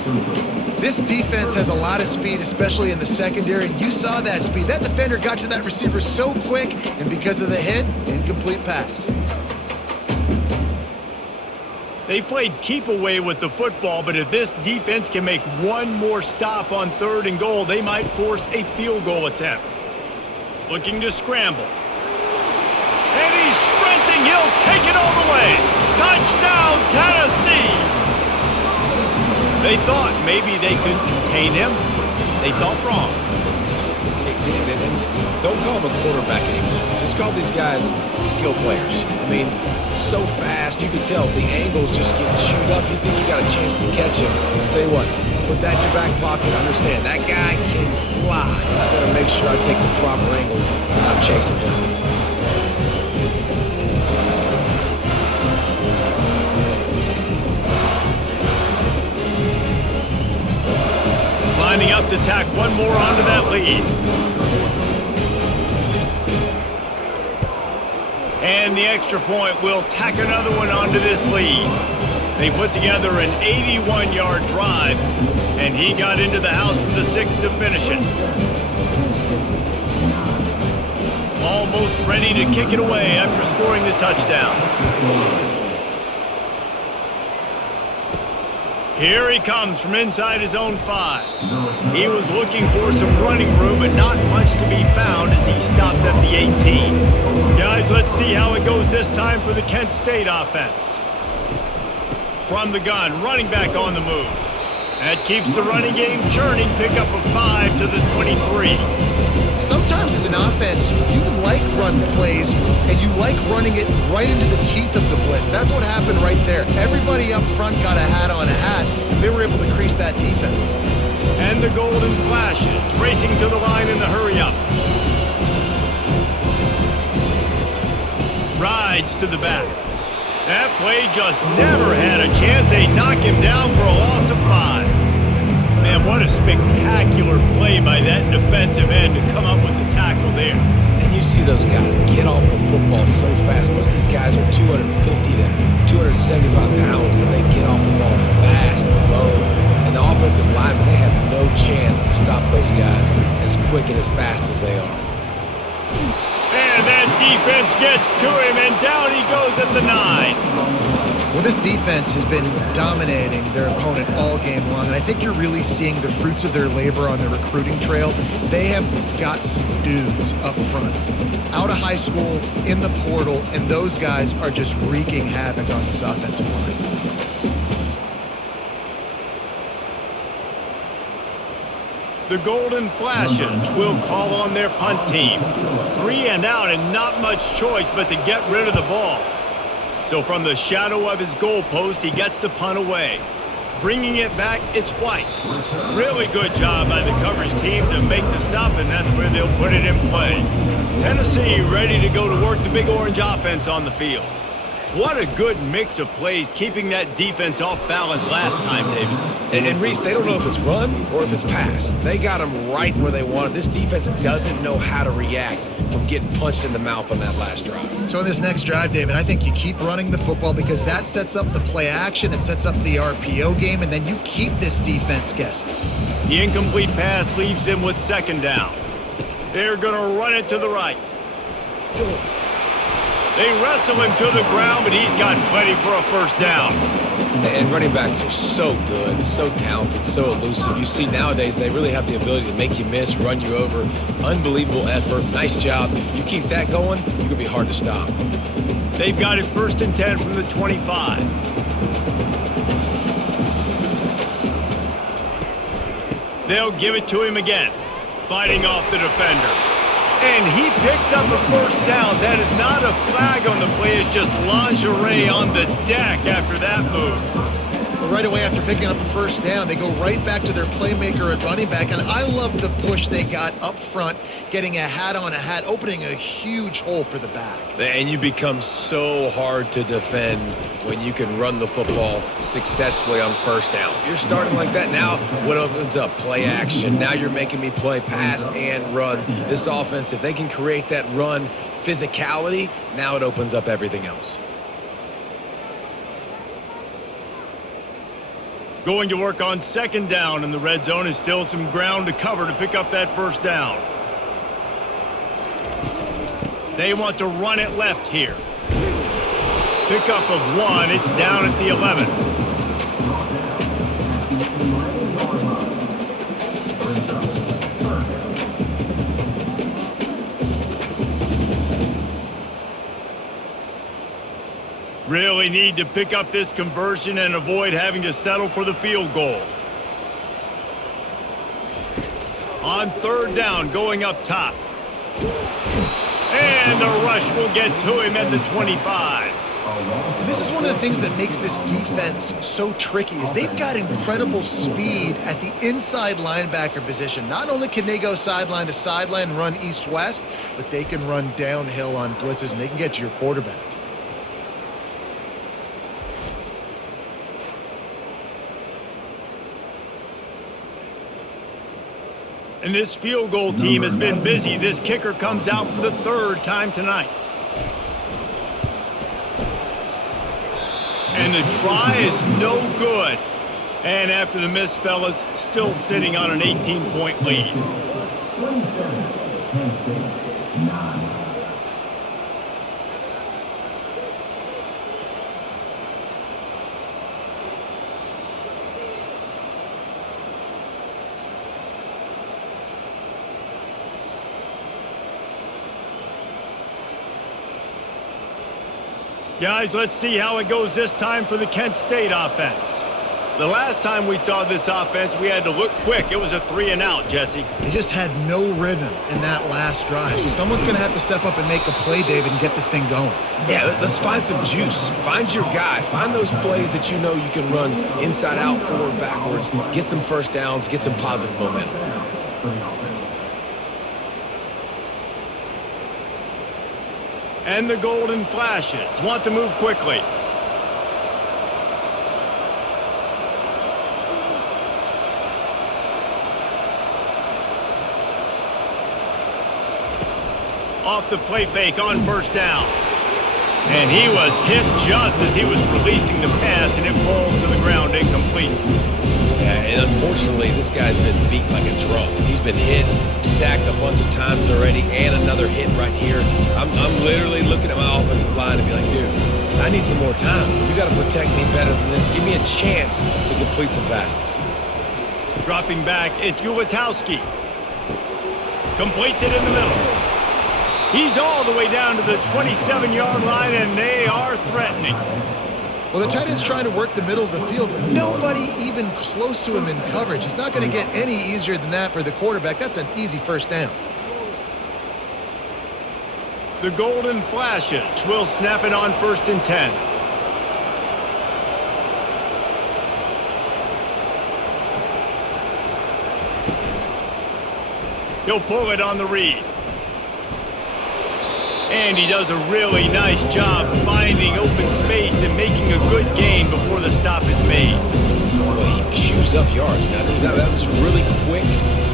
This defense has a lot of speed, especially in the secondary, and you saw that speed. That defender got to that receiver so quick, and because of the hit, incomplete pass. They played keep away with the football, but if this defense can make one more stop on 3rd and goal, they might force a field goal attempt. Looking to scramble. And he's sprinting. He'll take it all the way. Touchdown, Tennessee! They thought maybe they could contain him. They thought wrong. They did, and don't call him a quarterback anymore. Just call these guys skill players. I mean, so fast, you can tell the angles just get chewed up. You think you got a chance to catch him. I'll tell you what, put that in your back pocket. Understand, that guy can fly. I gotta make sure I take the proper angles when I'm chasing him. Lining up to tack one more onto that lead. And the extra point will tack another one onto this lead. They put together an 81-yard drive, and he got into the house from the 6 to finish it. Almost ready to kick it away after scoring the touchdown. Here he comes from inside his own 5. He was looking for some running room, but not much to be found as he stopped at the 18. Guys, let's see how it goes this time for the Kent State offense. From the gun, running back on the move. That keeps the running game churning, pickup of 5 to the 23. Sometimes as an offense, you like run plays, and you like running it right into the teeth of the blitz. That's what happened right there. Everybody up front got a hat on a hat, and they were able to crease that defense. And the golden flashes, racing to the line in the hurry-up. Rides to the back. That play just never had a chance. They knock him down for a loss of 5. Man, what a spectacular play by that defensive end to come up with the tackle there. And you see those guys get off the football so fast. Most of these guys are 250 to 275 pounds, but they get off the ball fast and low. And the offensive linemen, they have no chance to stop those guys as quick and as fast as they are. And that defense gets to him, and down he goes at the 9. Well, this defense has been dominating their opponent all game long, and I think you're really seeing the fruits of their labor on the recruiting trail. They have got some dudes up front, out of high school, in the portal, and those guys are just wreaking havoc on this offensive line. The Golden Flashes will call on their punt team. 3 and out, and not much choice but to get rid of the ball. So from the shadow of his goalpost, he gets the punt away. Bringing it back, it's White. Really good job by the coverage team to make the stop, and that's where they'll put it in play. Tennessee ready to go to work the Big Orange offense on the field. What a good mix of plays, keeping that defense off balance last time, David. And Reese, they don't know if it's run or if it's pass. They got them right where they want it. This defense doesn't know how to react from getting punched in the mouth on that last drive. So in this next drive, David, I think you keep running the football because that sets up the play action, it sets up the RPO game, and then you keep this defense guessing. The incomplete pass leaves them with 2nd down. They're going to run it to the right. They wrestle him to the ground, but he's got plenty for a 1st down. And running backs are so good, so talented, so elusive. You see nowadays they really have the ability to make you miss, run you over. Unbelievable effort. Nice job. You keep that going, you're going to be hard to stop. They've got it 1st and 10 from the 25. They'll give it to him again, fighting off the defender. And he picks up a 1st down. That is not a flag on the play. It's just lingerie on the deck after that move. right away after picking up a first down, they go right back to their playmaker at running back. And I love the push they got up front, getting a hat on a hat, opening a huge hole for the back. And you become so hard to defend when you can run the football successfully on first down. You're starting like that. Now what opens up? Play action. Now you're making me play pass and run. This offense, if they can create that run physicality, now it opens up everything else. Going to work on second down in the red zone is still some ground to cover to pick up that first down. They want to run it left here. Pickup of 1. It's down at the 11. Really need to pick up this conversion and avoid having to settle for the field goal. On third down, going up top. And the rush will get to him at the 25. And this is one of the things that makes this defense so tricky is they've got incredible speed at the inside linebacker position. Not only can they go sideline to sideline and run east-west, but they can run downhill on blitzes and they can get to your quarterback. And this field goal team has been busy. This kicker comes out for the third time tonight. And the try is no good. And after the miss, fellas, still sitting on an 18-point lead. 27, Penn State, 9. Guys, let's see how it goes this time for the Kent State offense. The last time we saw this offense, we had to look quick. It was a 3-and-out, Jesse. They just had no rhythm in that last drive. So someone's going to have to step up and make a play, David, and get this thing going. Yeah, let's find some juice. Find your guy. Find those plays that you know you can run inside out, forward, backwards. Get some first downs. Get some positive momentum. And the golden flashes. Want to move quickly. Off the play fake on first down. And he was hit just as he was releasing the pass, and it falls to the ground incomplete. Yeah, and unfortunately, this guy's been beat like a drum. He's been hit, sacked a bunch of times already, and another hit right here. I'm literally looking at my offensive line and be like, dude, I need some more time. You got to protect me better than this. Give me a chance to complete some passes. Dropping back, it's Gulitowski. Completes it in the middle. He's all the way down to the 27-yard line, and they are threatening. Well, the tight end's trying to work the middle of the field. Nobody even close to him in coverage. It's not going to get any easier than that for the quarterback. That's an easy first down. The golden flashes will snap it on 1st and 10. He'll pull it on the read. And he does a really nice job finding open space and making a good gain before the stop is made. Well, he chews up yards. Now, that was really quick,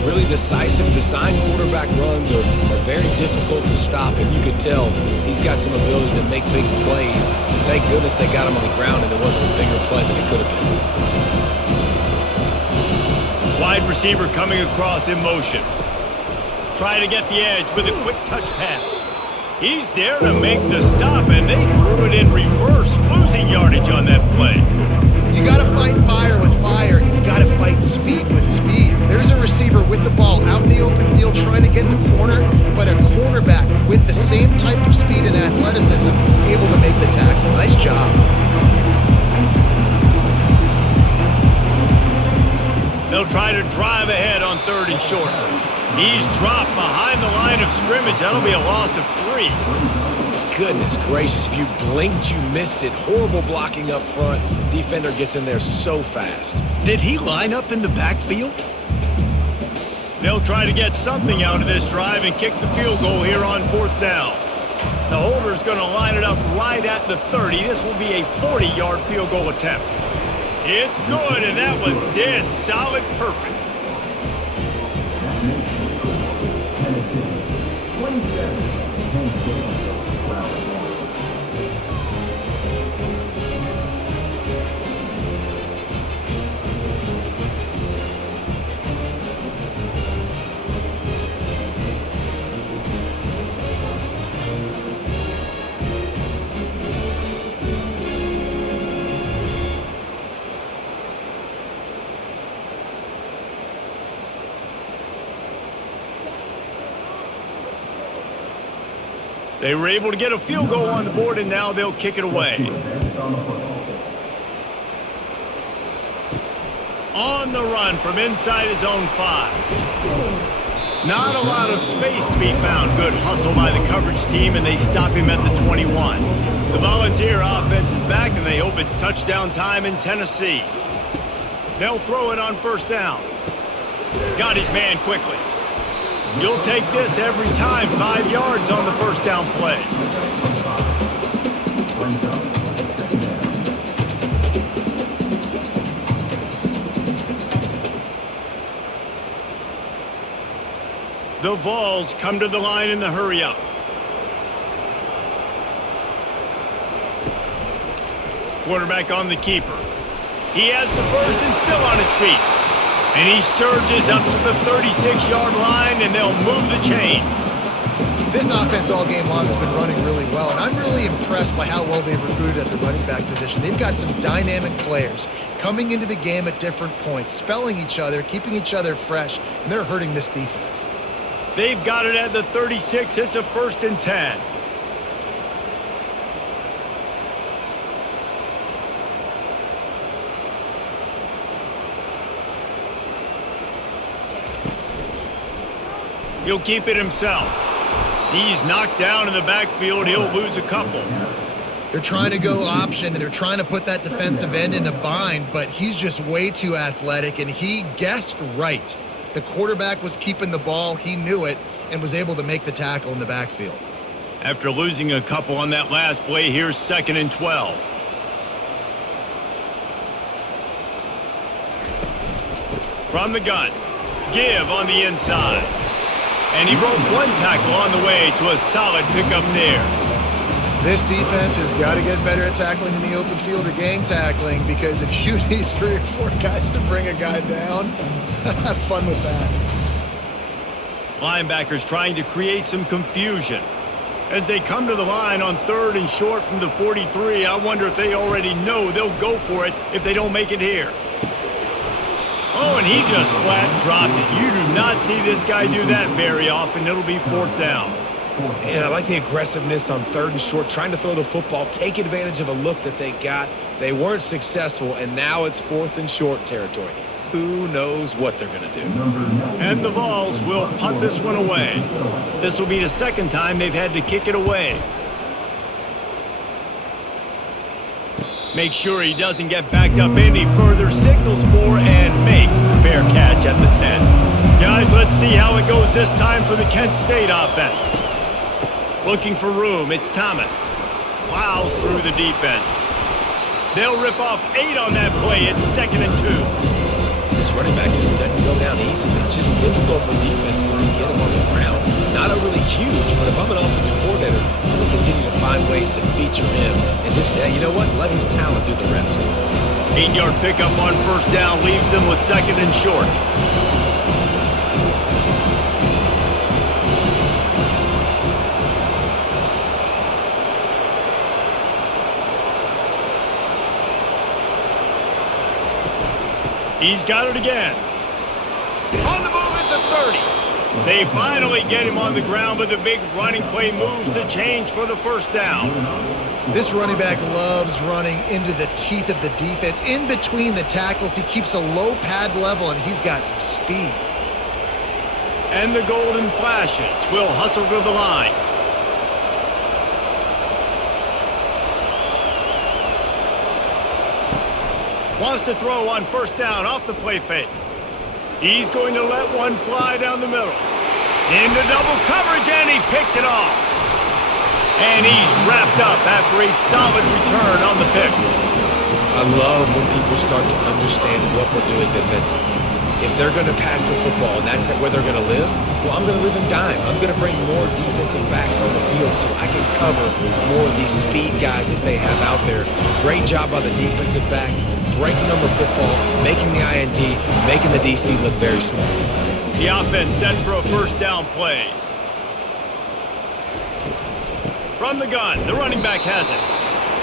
really decisive. Design quarterback runs are very difficult to stop, and you could tell he's got some ability to make big plays. And thank goodness they got him on the ground and it wasn't a bigger play than it could have been. Wide receiver coming across in motion. Try to get the edge with a quick touch pass. He's there to make the stop, and they threw it in reverse, losing yardage on that play. You got to fight fire with fire. You got to fight speed with speed. There's a receiver with the ball out in the open field trying to get the corner, but a cornerback with the same type of speed and athleticism able to make the tackle. Nice job. They'll try to drive ahead on 3rd and short. He's dropped behind the line of scrimmage. That'll be a loss of 3. goodness gracious. If you blinked, you missed it. Horrible blocking up front. Defender gets in there so fast. Did he line up in the backfield? They'll try to get something out of this drive and kick the field goal here on 4th down. The holder's going to line it up right at the 30. This will be a 40-yard field goal attempt. It's good, and that was dead solid perfect. That makes the score Tennessee 27, Penn State 12. They were able to get a field goal on the board, and now they'll kick it away. On the run from inside his own 5. Not a lot of space to be found. Good hustle by the coverage team, and they stop him at the 21. The Volunteer offense is back, and they hope it's touchdown time in Tennessee. They'll throw it on 1st down. Got his man quickly. You'll take this every time. 5 yards on the 1st down play. The Vols come to the line in the hurry-up. Quarterback on the keeper. He has the first and still on his feet. And he surges up to the 36-yard line, and they'll move the chain. This offense all game long has been running really well, and I'm really impressed by how well they've recruited at the running back position. They've got some dynamic players coming into the game at different points, spelling each other, keeping each other fresh, and they're hurting this defense. They've got it at the 36. It's a 1st and 10. He'll keep it himself. He's knocked down in the backfield. He'll lose a couple. They're trying to go option, and they're trying to put that defensive end in a bind, but he's just way too athletic, and he guessed right. The quarterback was keeping the ball. He knew it and was able to make the tackle in the backfield. After losing a couple on that last play, here's 2nd and 12. From the gun. Give on the inside. And he broke one tackle on the way to a solid pickup there. This defense has got to get better at tackling in the open field or gang tackling, because if you need 3 or 4 guys to bring a guy down, have fun with that. Linebackers trying to create some confusion. As they come to the line on 3rd and short from the 43, I wonder if they already know they'll go for it if they don't make it here. Oh, and he just flat dropped it. You do not see this guy do that very often. It'll be 4th down. And I like the aggressiveness on 3rd and short, trying to throw the football, take advantage of a look that they got. They weren't successful, and now it's 4th and short territory. Who knows what they're going to do? And the Vols will punt this one away. This will be the 2nd time they've had to kick it away. Make sure he doesn't get backed up any further. Signals for and makes the fair catch at the 10. Guys, let's see how it goes this time for the Kent State offense. Looking for room, it's Thomas. Plows through the defense. They'll rip off 8 on that play. It's 2nd and 2. This running back just doesn't go down easy. It's just difficult for defenses to get him on the ground. Not overly huge, but if I'm an offensive coordinator, I'm going to continue to find ways to feature him and just, you know what, let his talent do the rest. 8-yard pickup on 1st down leaves them with 2nd and short. He's got it again. On the move at the 30. They finally get him on the ground, but the big running play moves the change for the 1st down. This running back loves running into the teeth of the defense. In between the tackles, he keeps a low pad level, and he's got some speed. And the Golden Flashes will hustle to the line. Wants to throw on first down off the play fake. He's going to let one fly down the middle. Into double coverage, and he picked it off. And he's wrapped up after a solid return on the pick. I love when people start to understand what we're doing defensively. If they're going to pass the football and that's where they're going to live, well, I'm going to live in dime. I'm going to bring more defensive backs on the field so I can cover more of these speed guys that they have out there. Great job by the defensive back, breaking them the football, making the INT, making the DC look very smart. The offense set for a first down play. From the gun, the running back has it.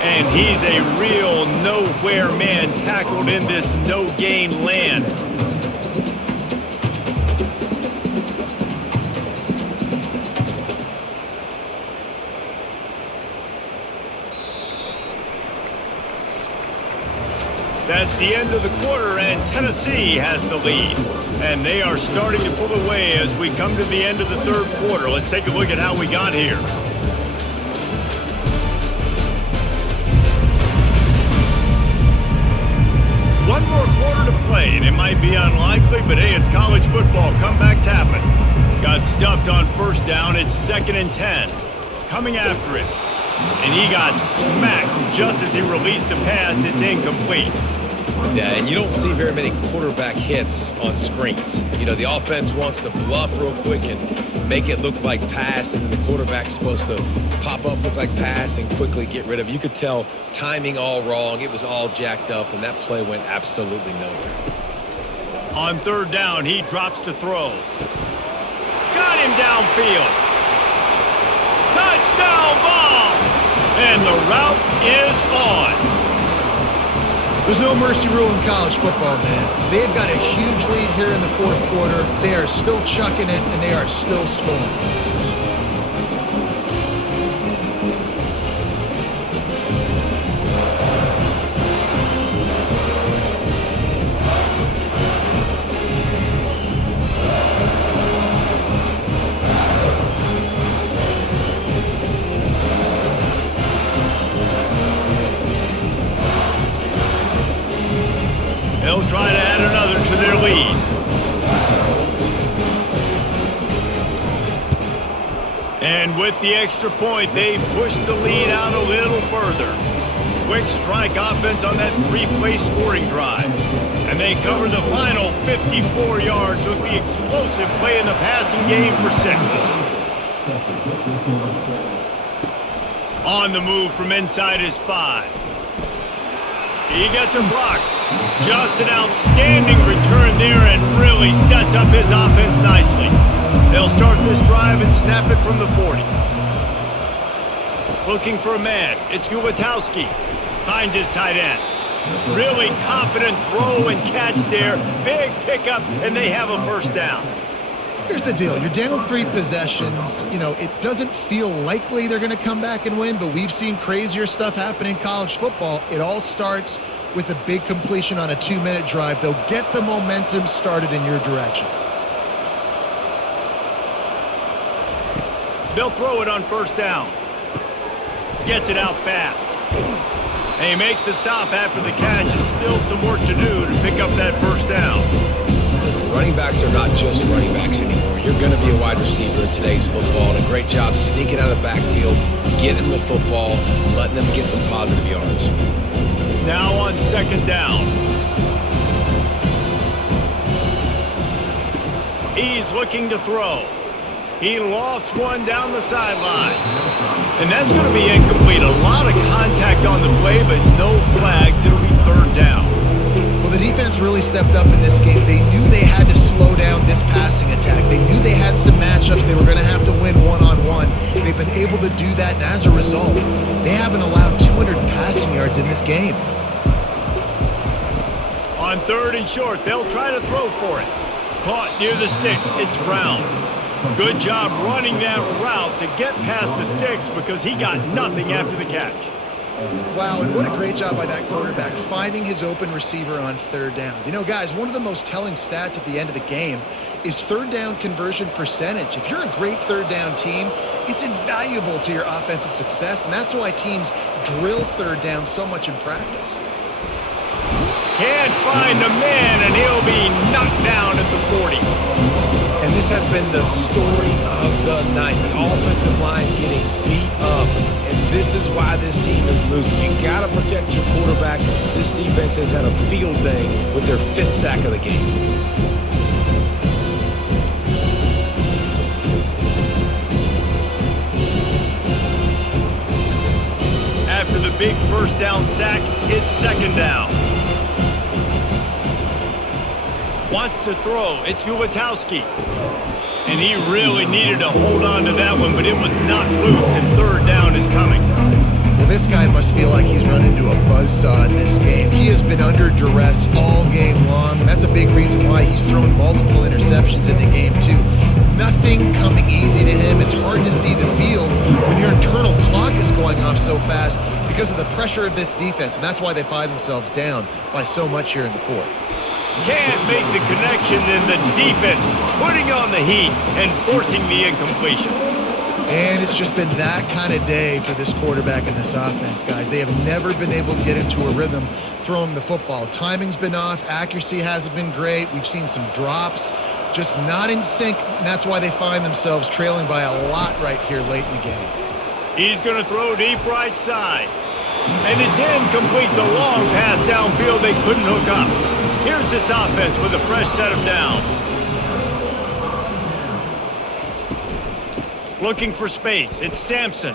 And he's a real nowhere man tackled in this no-gain land. That's the end of the quarter, and Tennessee has the lead. And they are starting to pull away as we come to the end of the third quarter. Let's take a look at how we got here. One more quarter to play, and it might be unlikely, but hey, it's college football. Comebacks happen. Got stuffed on first down. It's 2nd and 10. Coming after it. And he got smacked just as he released the pass. It's incomplete. Yeah, and you don't see very many quarterback hits on screens. You know, the offense wants to bluff real quick and make it look like pass, and then the quarterback's supposed to pop up, look like pass, and quickly get rid of it. You could tell timing all wrong. It was all jacked up, and that play went absolutely nowhere. On third down, he drops to throw. Got him downfield. Touchdown ball! And the route is on. There's no mercy rule in college football, man. They've got a huge lead here in the fourth quarter. They are still chucking it, and they are still scoring. They'll try to add another to their lead. And with the extra point, they push the lead out a little further. Quick strike offense on that three-play scoring drive. And they cover the final 54 yards with the explosive play in the passing game for 6. On the move from inside his 5. He gets a block. Just an outstanding return there and really sets up his offense nicely. They'll start this drive and snap it from the 40. Looking for a man. It's Guwatowski. Finds his tight end. Really confident throw and catch there. Big pickup, and they have a first down. Here's the deal. You're down 3 possessions. You know, it doesn't feel likely they're going to come back and win, but we've seen crazier stuff happen in college football. It all starts with a big completion on a 2-minute drive. They'll get the momentum started in your direction. They'll throw it on first down. Gets it out fast. They make the stop after the catch, and still some work to do to pick up that first down. Listen, running backs are not just running backs anymore. You're going to be a wide receiver in today's football, and a great job sneaking out of the backfield, getting the football, letting them get some positive yards. Now on second down. He's looking to throw. He lofts one down the sideline. And that's going to be incomplete. A lot of contact on the play, but no flags. It'll be third down. Well, the defense really stepped up in this game. They knew they had to slow down this passing attack. They knew they had some matchups they were going to have to win one-on-one. They've been able to do that, and as a result, they haven't allowed 200 passing yards in this game. On third and short, they'll try to throw for it. Caught near the sticks. It's Brown. Good job running that route to get past the sticks because he got nothing after the catch. Wow, and what a great job by that quarterback, finding his open receiver on third down. You know, guys, one of the most telling stats at the end of the game is third down conversion percentage. If you're a great third down team, it's invaluable to your offensive success, and that's why teams drill third down so much in practice. Can't find the man, and he'll be knocked down at the 40. And this has been the story of the night. The offensive line getting beat up. And this is why this team is losing. You got to protect your quarterback. This defense has had a field day with their 5th sack of the game. After the big first down sack, it's second down. Wants to throw. It's Gulatowski. And he really needed to hold on to that one, but it was not loose, and third down is coming. Well, this guy must feel like he's run into a buzzsaw in this game. He has been under duress all game long, and that's a big reason why he's thrown multiple interceptions in the game, too. Nothing coming easy to him. It's hard to see the field when your internal clock is going off so fast because of the pressure of this defense, and that's why they find themselves down by so much here in the fourth. Can't make the connection, and the defense putting on the heat and forcing the incompletion. And it's just been that kind of day for this quarterback and this offense, guys. They have never been able to get into a rhythm throwing the football. Timing's been off. Accuracy hasn't been great. We've seen some drops, just not in sync, and that's why they find themselves trailing by a lot right here late in the game. He's going to throw deep right side. And it's incomplete. The long pass downfield they couldn't hook up. Here's this offense with a fresh set of downs. Looking for space. It's Sampson.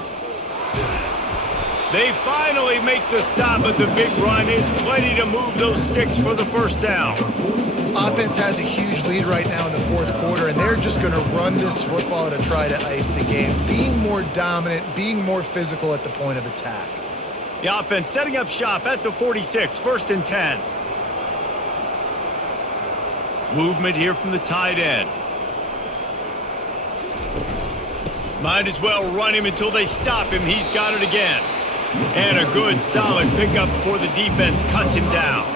They finally make the stop, but the big run is plenty to move those sticks for the first down. Offense has a huge lead right now in the fourth quarter, and they're just going to run this football to try to ice the game, being more dominant, being more physical at the point of attack. The offense setting up shop at the 46, 1st and 10. Movement here from the tight end. Might as well run him until they stop him. He's got it again. And a good, solid pickup before the defense cuts him down.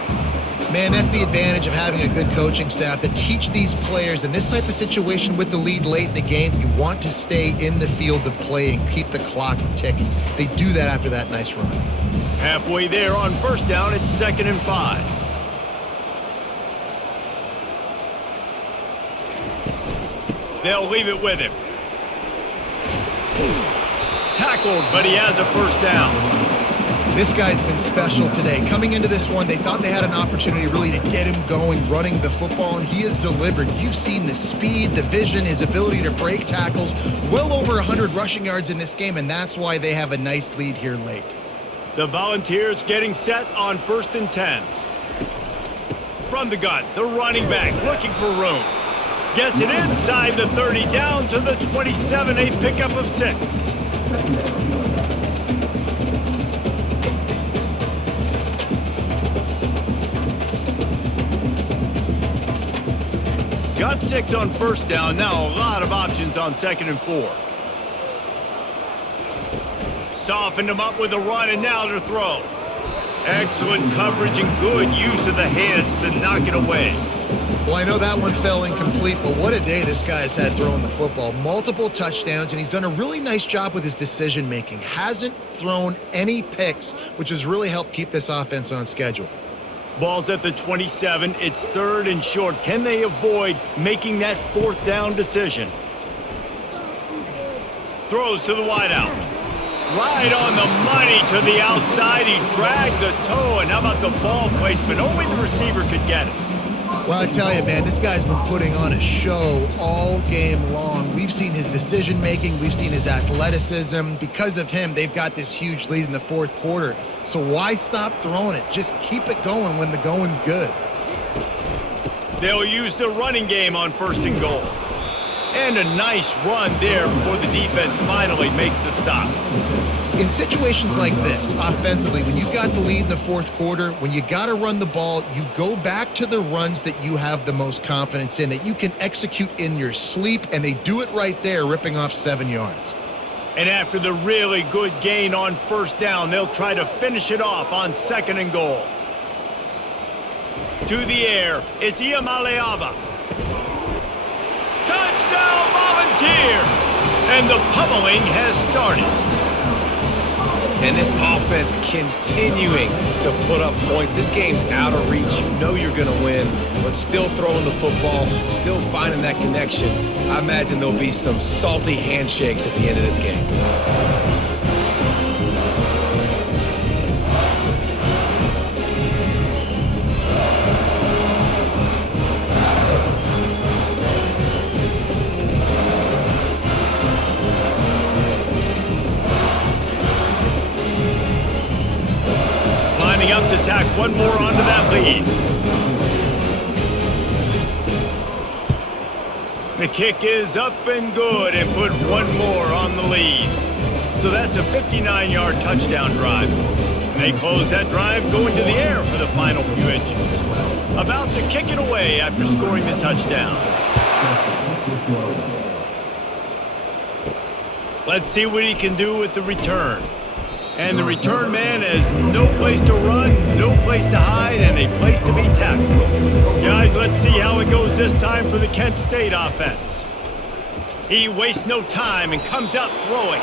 Man, that's the advantage of having a good coaching staff to teach these players in this type of situation with the lead late in the game. You want to stay in the field of play and keep the clock ticking. They do that after that nice run. Halfway there on first down, it's 2nd and 5. They'll leave it with him. Tackled, but he has a first down. This guy's been special today. Coming into this one, they thought they had an opportunity really to get him going, running the football, and he has delivered. You've seen the speed, the vision, his ability to break tackles, well over 100 rushing yards in this game, and that's why they have a nice lead here late. The Volunteers getting set on 1st and 10. From the gun, the running back looking for room. Gets it inside the 30, down to the 27, a pickup of 6. Got 6 on first down. Now a lot of options on 2nd and 4. Softened him up with a run, and now to throw. Excellent coverage and good use of the hands to knock it away. Well, I know that one fell incomplete, but what a day this guy's had throwing the football. Multiple touchdowns, and he's done a really nice job with his decision-making. Hasn't thrown any picks, which has really helped keep this offense on schedule. Ball's at the 27. It's 3rd and short. Can they avoid making that 4th down decision? Throws to the wideout. Right on the money to the outside. He dragged the toe, and how about the ball placement? Only the receiver could get it. Well, I tell you, man, this guy's been putting on a show all game long. We've seen his decision-making. We've seen his athleticism. Because of him, they've got this huge lead in the fourth quarter. So why stop throwing it? Just keep it going when the going's good. They'll use the running game on 1st and goal. And a nice run there before the defense finally makes the stop. In situations like this, offensively, when you've got the lead in the fourth quarter, when you got to run the ball, you go back to the runs that you have the most confidence in, that you can execute in your sleep, and they do it right there, ripping off 7 yards. And after the really good gain on 1st down, they'll try to finish it off on 2nd and goal. To the air, it's Iamaleava. Touchdown Volunteers! And the pummeling has started. And this offense continuing to put up points. This game's out of reach. You know you're going to win, but still throwing the football, still finding that connection. I imagine there'll be some salty handshakes at the end of this game. Up to tack one more onto that lead. The kick is up and good and put one more on the lead. So that's a 59-yard touchdown drive. And they close that drive going to the air for the final few inches. About to kick it away after scoring the touchdown. Let's see what he can do with the return. And the return man has no place to run, no place to hide, and a place to be tackled. Guys, let's see how it goes this time for the Kent State offense. He wastes no time and comes out throwing.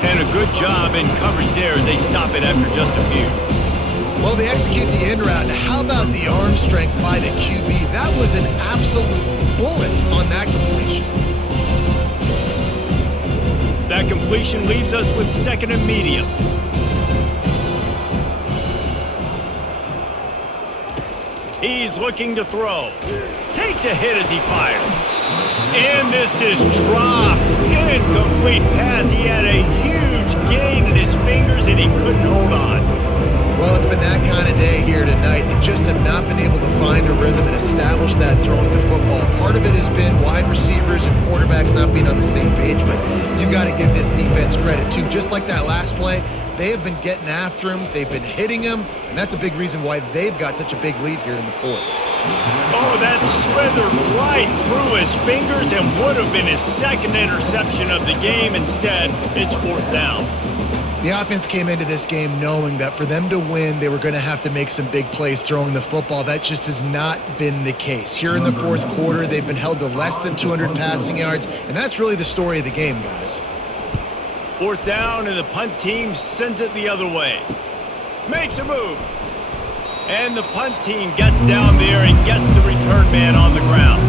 And a good job in coverage there as they stop it after just a few. Well, they execute the end route. How about the arm strength by the QB? That was an absolute bullet on that completion. That completion leaves us with second and medium. He's looking to throw. Takes a hit as he fires. And this is dropped. Incomplete pass. He had a huge gain in his fingers and he couldn't hold on. Well, it's been that kind of day here tonight. They just have not been able to find a rhythm and establish that throwing the football. Part of it has been wide receivers and quarterbacks not being on the same page, but you've got to give this defense credit too. Just like that last play, they have been getting after him. They've been hitting him, and that's a big reason why they've got such a big lead here in the fourth. Oh, that slithered right through his fingers and would have been his second interception of the game. Instead, it's fourth down. The offense came into this game knowing that for them to win, they were going to have to make some big plays throwing the football. That just has not been the case. Here in the fourth quarter, they've been held to less than 200 passing yards, and that's really the story of the game, guys. Fourth down, and the punt team sends it the other way. Makes a move. And the punt team gets down there and gets the return man on the ground.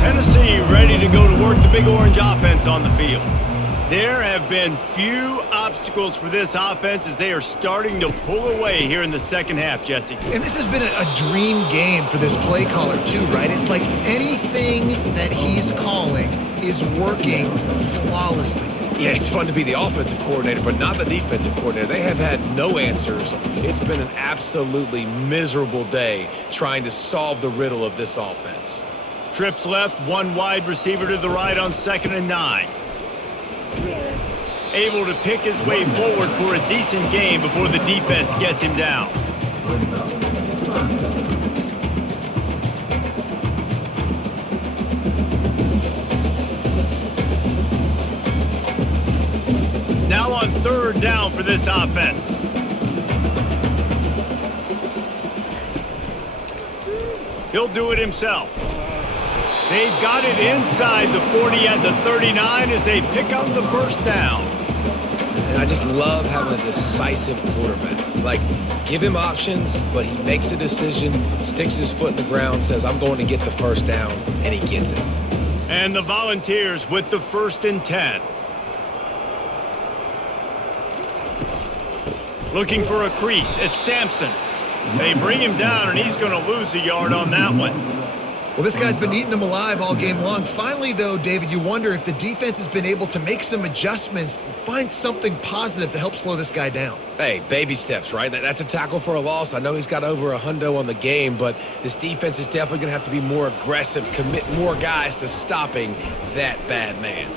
Tennessee ready to go to work the Big Orange offense on the field. There have been few obstacles for this offense as they are starting to pull away here in the second half, Jesse. And this has been a dream game for this play caller too, right? It's like anything that he's calling is working flawlessly. Yeah, it's fun to be the offensive coordinator, but not the defensive coordinator. They have had no answers. It's been an absolutely miserable day trying to solve the riddle of this offense. Trips left, one wide receiver to the right on 2nd and 9. Able to pick his way forward for a decent game before the defense gets him down. Now on 3rd down for this offense. He'll do it himself. They've got it inside the 40 at the 39 as they pick up the first down. And I just love having a decisive quarterback. Like, give him options, but he makes a decision, sticks his foot in the ground, says, I'm going to get the first down, and he gets it. And the Volunteers with the 1st and 10. Looking for a crease. It's Sampson. They bring him down, and he's going to lose a yard on that one. Well, this guy's been eating them alive all game long. Finally, though, David, you wonder if the defense has been able to make some adjustments, find something positive to help slow this guy down. Hey, baby steps, right? That's a tackle for a loss. I know he's got over a hundo on the game, but this defense is definitely going to have to be more aggressive, commit more guys to stopping that bad man.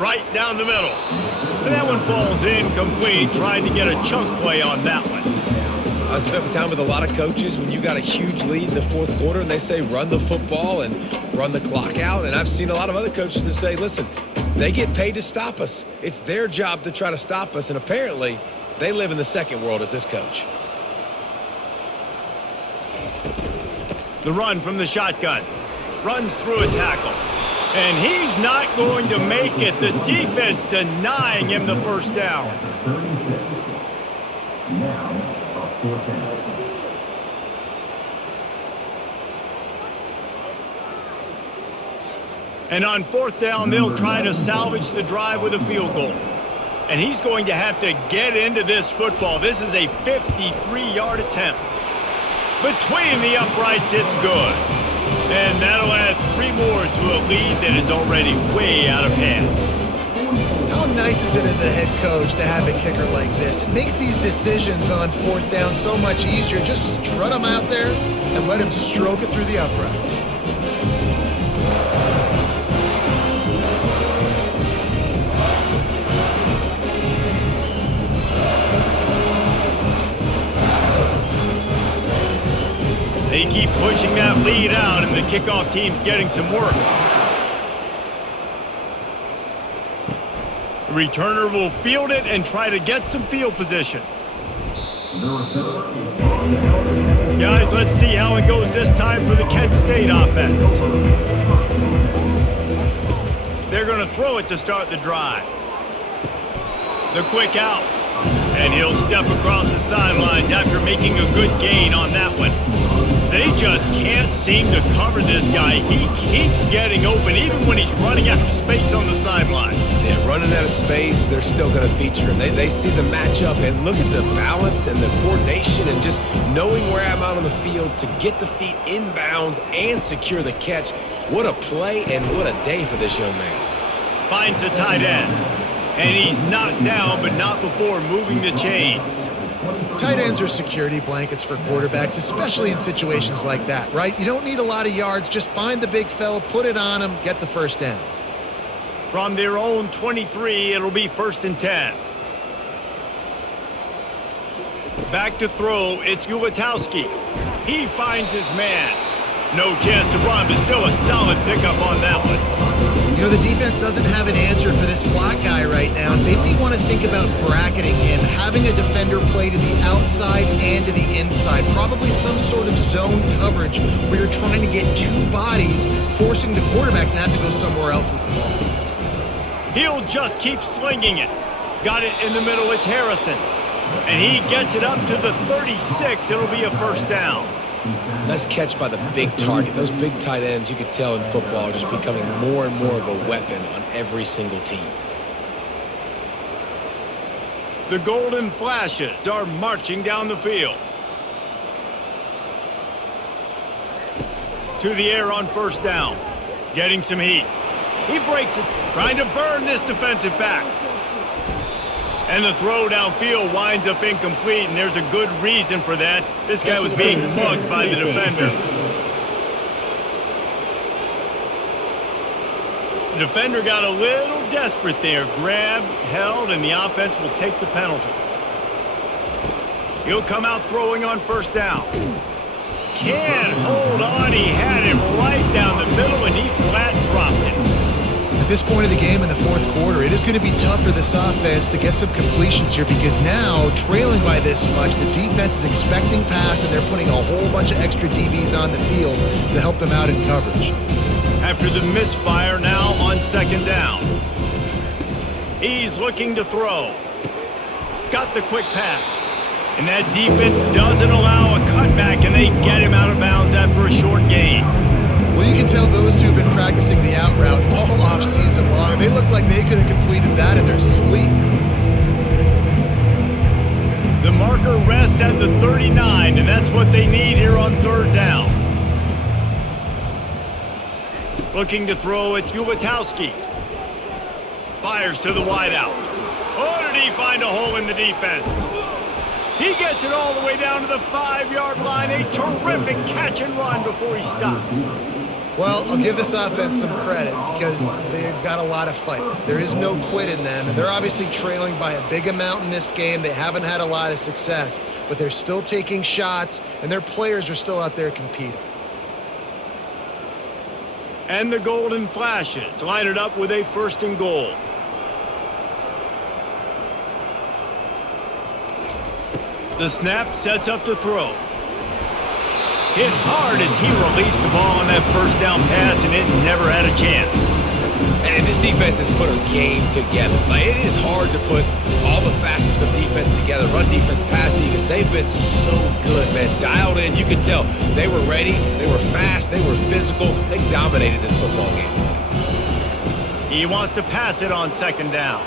Right down the middle. And that one falls incomplete, trying to get a chunk play on that one. I spent time with a lot of coaches when you got a huge lead in the fourth quarter and they say run the football and run the clock out. And I've seen a lot of other coaches that say, listen, they get paid to stop us. It's their job to try to stop us. And apparently they live in the second world as this coach. The run from the shotgun. Runs through a tackle. And he's not going to make it. The defense denying him the first down. Now, a 4th down. And on 4th down, they'll try to salvage the drive with a field goal. And he's going to have to get into this football. This is a 53-yard attempt. Between the uprights, it's good. And that'll add 3 more to a lead that is already way out of hand. How nice is it as a head coach to have a kicker like this? It makes these decisions on 4th down so much easier. Just strut him out there and let him stroke it through the uprights. They keep pushing that lead out, and the kickoff team's getting some work. The returner will field it and try to get some field position. Guys, let's see how it goes this time for the Kent State offense. They're going to throw it to start the drive. The quick out. And he'll step across the sidelines after making a good gain on that one. They just can't seem to cover this guy. He keeps getting open even when he's running out of space on the sideline. Yeah, running out of space, they're still going to feature him. They see the matchup, and look at the balance and the coordination and just knowing where I'm out on the field to get the feet inbounds and secure the catch. What a play and what a day for this young man. Finds the tight end. And he's knocked down, but not before moving the chains. Tight ends are security blankets for quarterbacks, especially in situations like that, right? You don't need a lot of yards. Just find the big fella, put it on him, get the first down. From their own 23, it'll be 1st and 10. Back to throw, it's Ulatowski. He finds his man. No chance to run, but still a solid pickup on that one. You know, the defense doesn't have an answer for this slot guy right now. They may want to think about bracketing him, having a defender play to the outside and to the inside. Probably some sort of zone coverage where you're trying to get 2 bodies, forcing the quarterback to have to go somewhere else with the ball. He'll just keep slinging it. Got it in the middle, it's Harrison. And he gets it up to the 36. It'll be a 1st down. Nice catch by the big target. Those big tight ends, you could tell in football, are just becoming more and more of a weapon on every single team. The Golden Flashes are marching down the field. To the air on 1st down. Getting some heat. He breaks it, trying to burn this defensive back. And the throw downfield winds up incomplete, and there's a good reason for that. This guy was being mugged by the defender. The defender got a little desperate there. Grabbed, held, and the offense will take the penalty. He'll come out throwing on 1st down. Can't hold on. He had him right down the middle, and he flat dropped it. At this point of the game in the 4th quarter, it is going to be tough for this offense to get some completions here because now, trailing by this much, the defense is expecting pass and they're putting a whole bunch of extra DBs on the field to help them out in coverage. After the misfire, now on 2nd down. He's looking to throw. Got the quick pass. And that defense doesn't allow a cutback, and they get him out of bounds after a short gain. Well, you can tell those two have been practicing the out route all off-season long. They look like they could have completed that in their sleep. The marker rests at the 39, and that's what they need here on 3rd down. Looking to throw, it's Ulatowski. Fires to the wideout. Oh, did he find a hole in the defense? He gets it all the way down to the 5-yard line. A terrific catch and run before he stopped. Well, I'll give this offense some credit because they've got a lot of fight. There is no quit in them, and they're obviously trailing by a big amount in this game. They haven't had a lot of success, but they're still taking shots, and their players are still out there competing. And the Golden Flashes line it up with a 1st and goal. The snap sets up the throw. Hit hard as he released the ball on that 1st down pass, and it never had a chance. And this defense has put a game together. Like, it is hard to put all the facets of defense together. Run defense, pass defense. They've been so good, man. Dialed in. You can tell they were ready. They were fast. They were physical. They dominated this football game today. He wants to pass it on second down.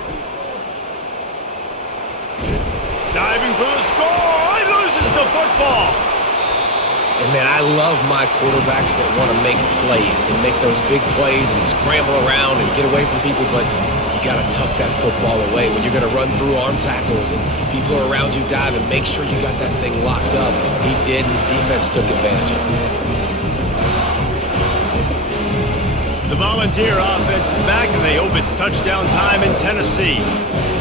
Diving for the score. He loses the football. And, man, I love my quarterbacks that want to make plays and make those big plays and scramble around and get away from people, but you got to tuck that football away when you're going to run through arm tackles and people are around you diving. Make sure you got that thing locked up. He did, and defense took advantage of it. The Volunteer offense is back, and they hope it's touchdown time in Tennessee.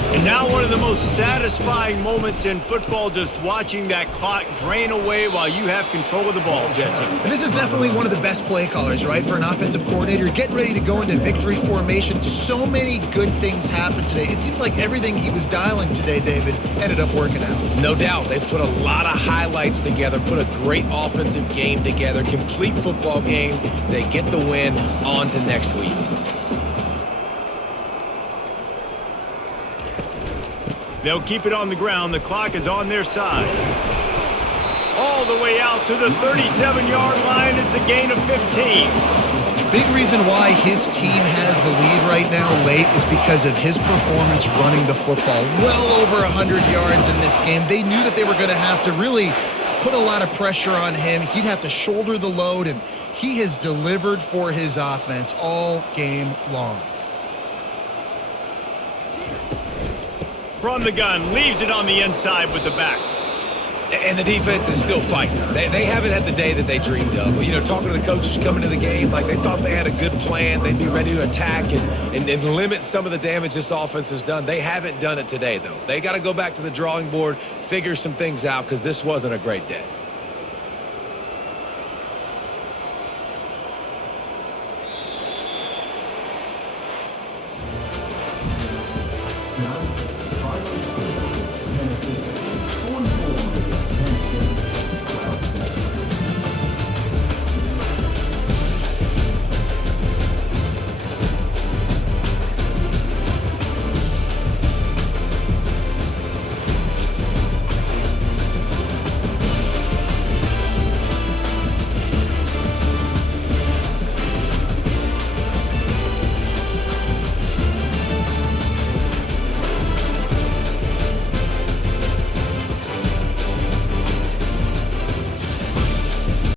And now one of the most satisfying moments in football, just watching that clock drain away while you have control of the ball, Jesse. And this is definitely one of the best play callers, right, for an offensive coordinator. Getting ready to go into victory formation. So many good things happened today. It seemed like everything he was dialing today, David, ended up working out. No doubt. They've put a lot of highlights together, put a great offensive game together, complete football game. They get the win. On to next week. They'll keep it on the ground. The clock is on their side. All the way out to the 37-yard line. It's a gain of 15. Big reason why his team has the lead right now late is because of his performance running the football. Well over 100 yards in this game. They knew that they were going to have to really put a lot of pressure on him. He'd have to shoulder the load, and he has delivered for his offense all game long. From the gun, leaves it on the inside with the back. And the defense is still fighting. They haven't had the day that they dreamed of. You know, talking to the coaches coming to the game, like they thought they had a good plan. They'd be ready to attack and limit some of the damage this offense has done. They haven't done it today, though. They got to go back to the drawing board, figure some things out, because this wasn't a great day.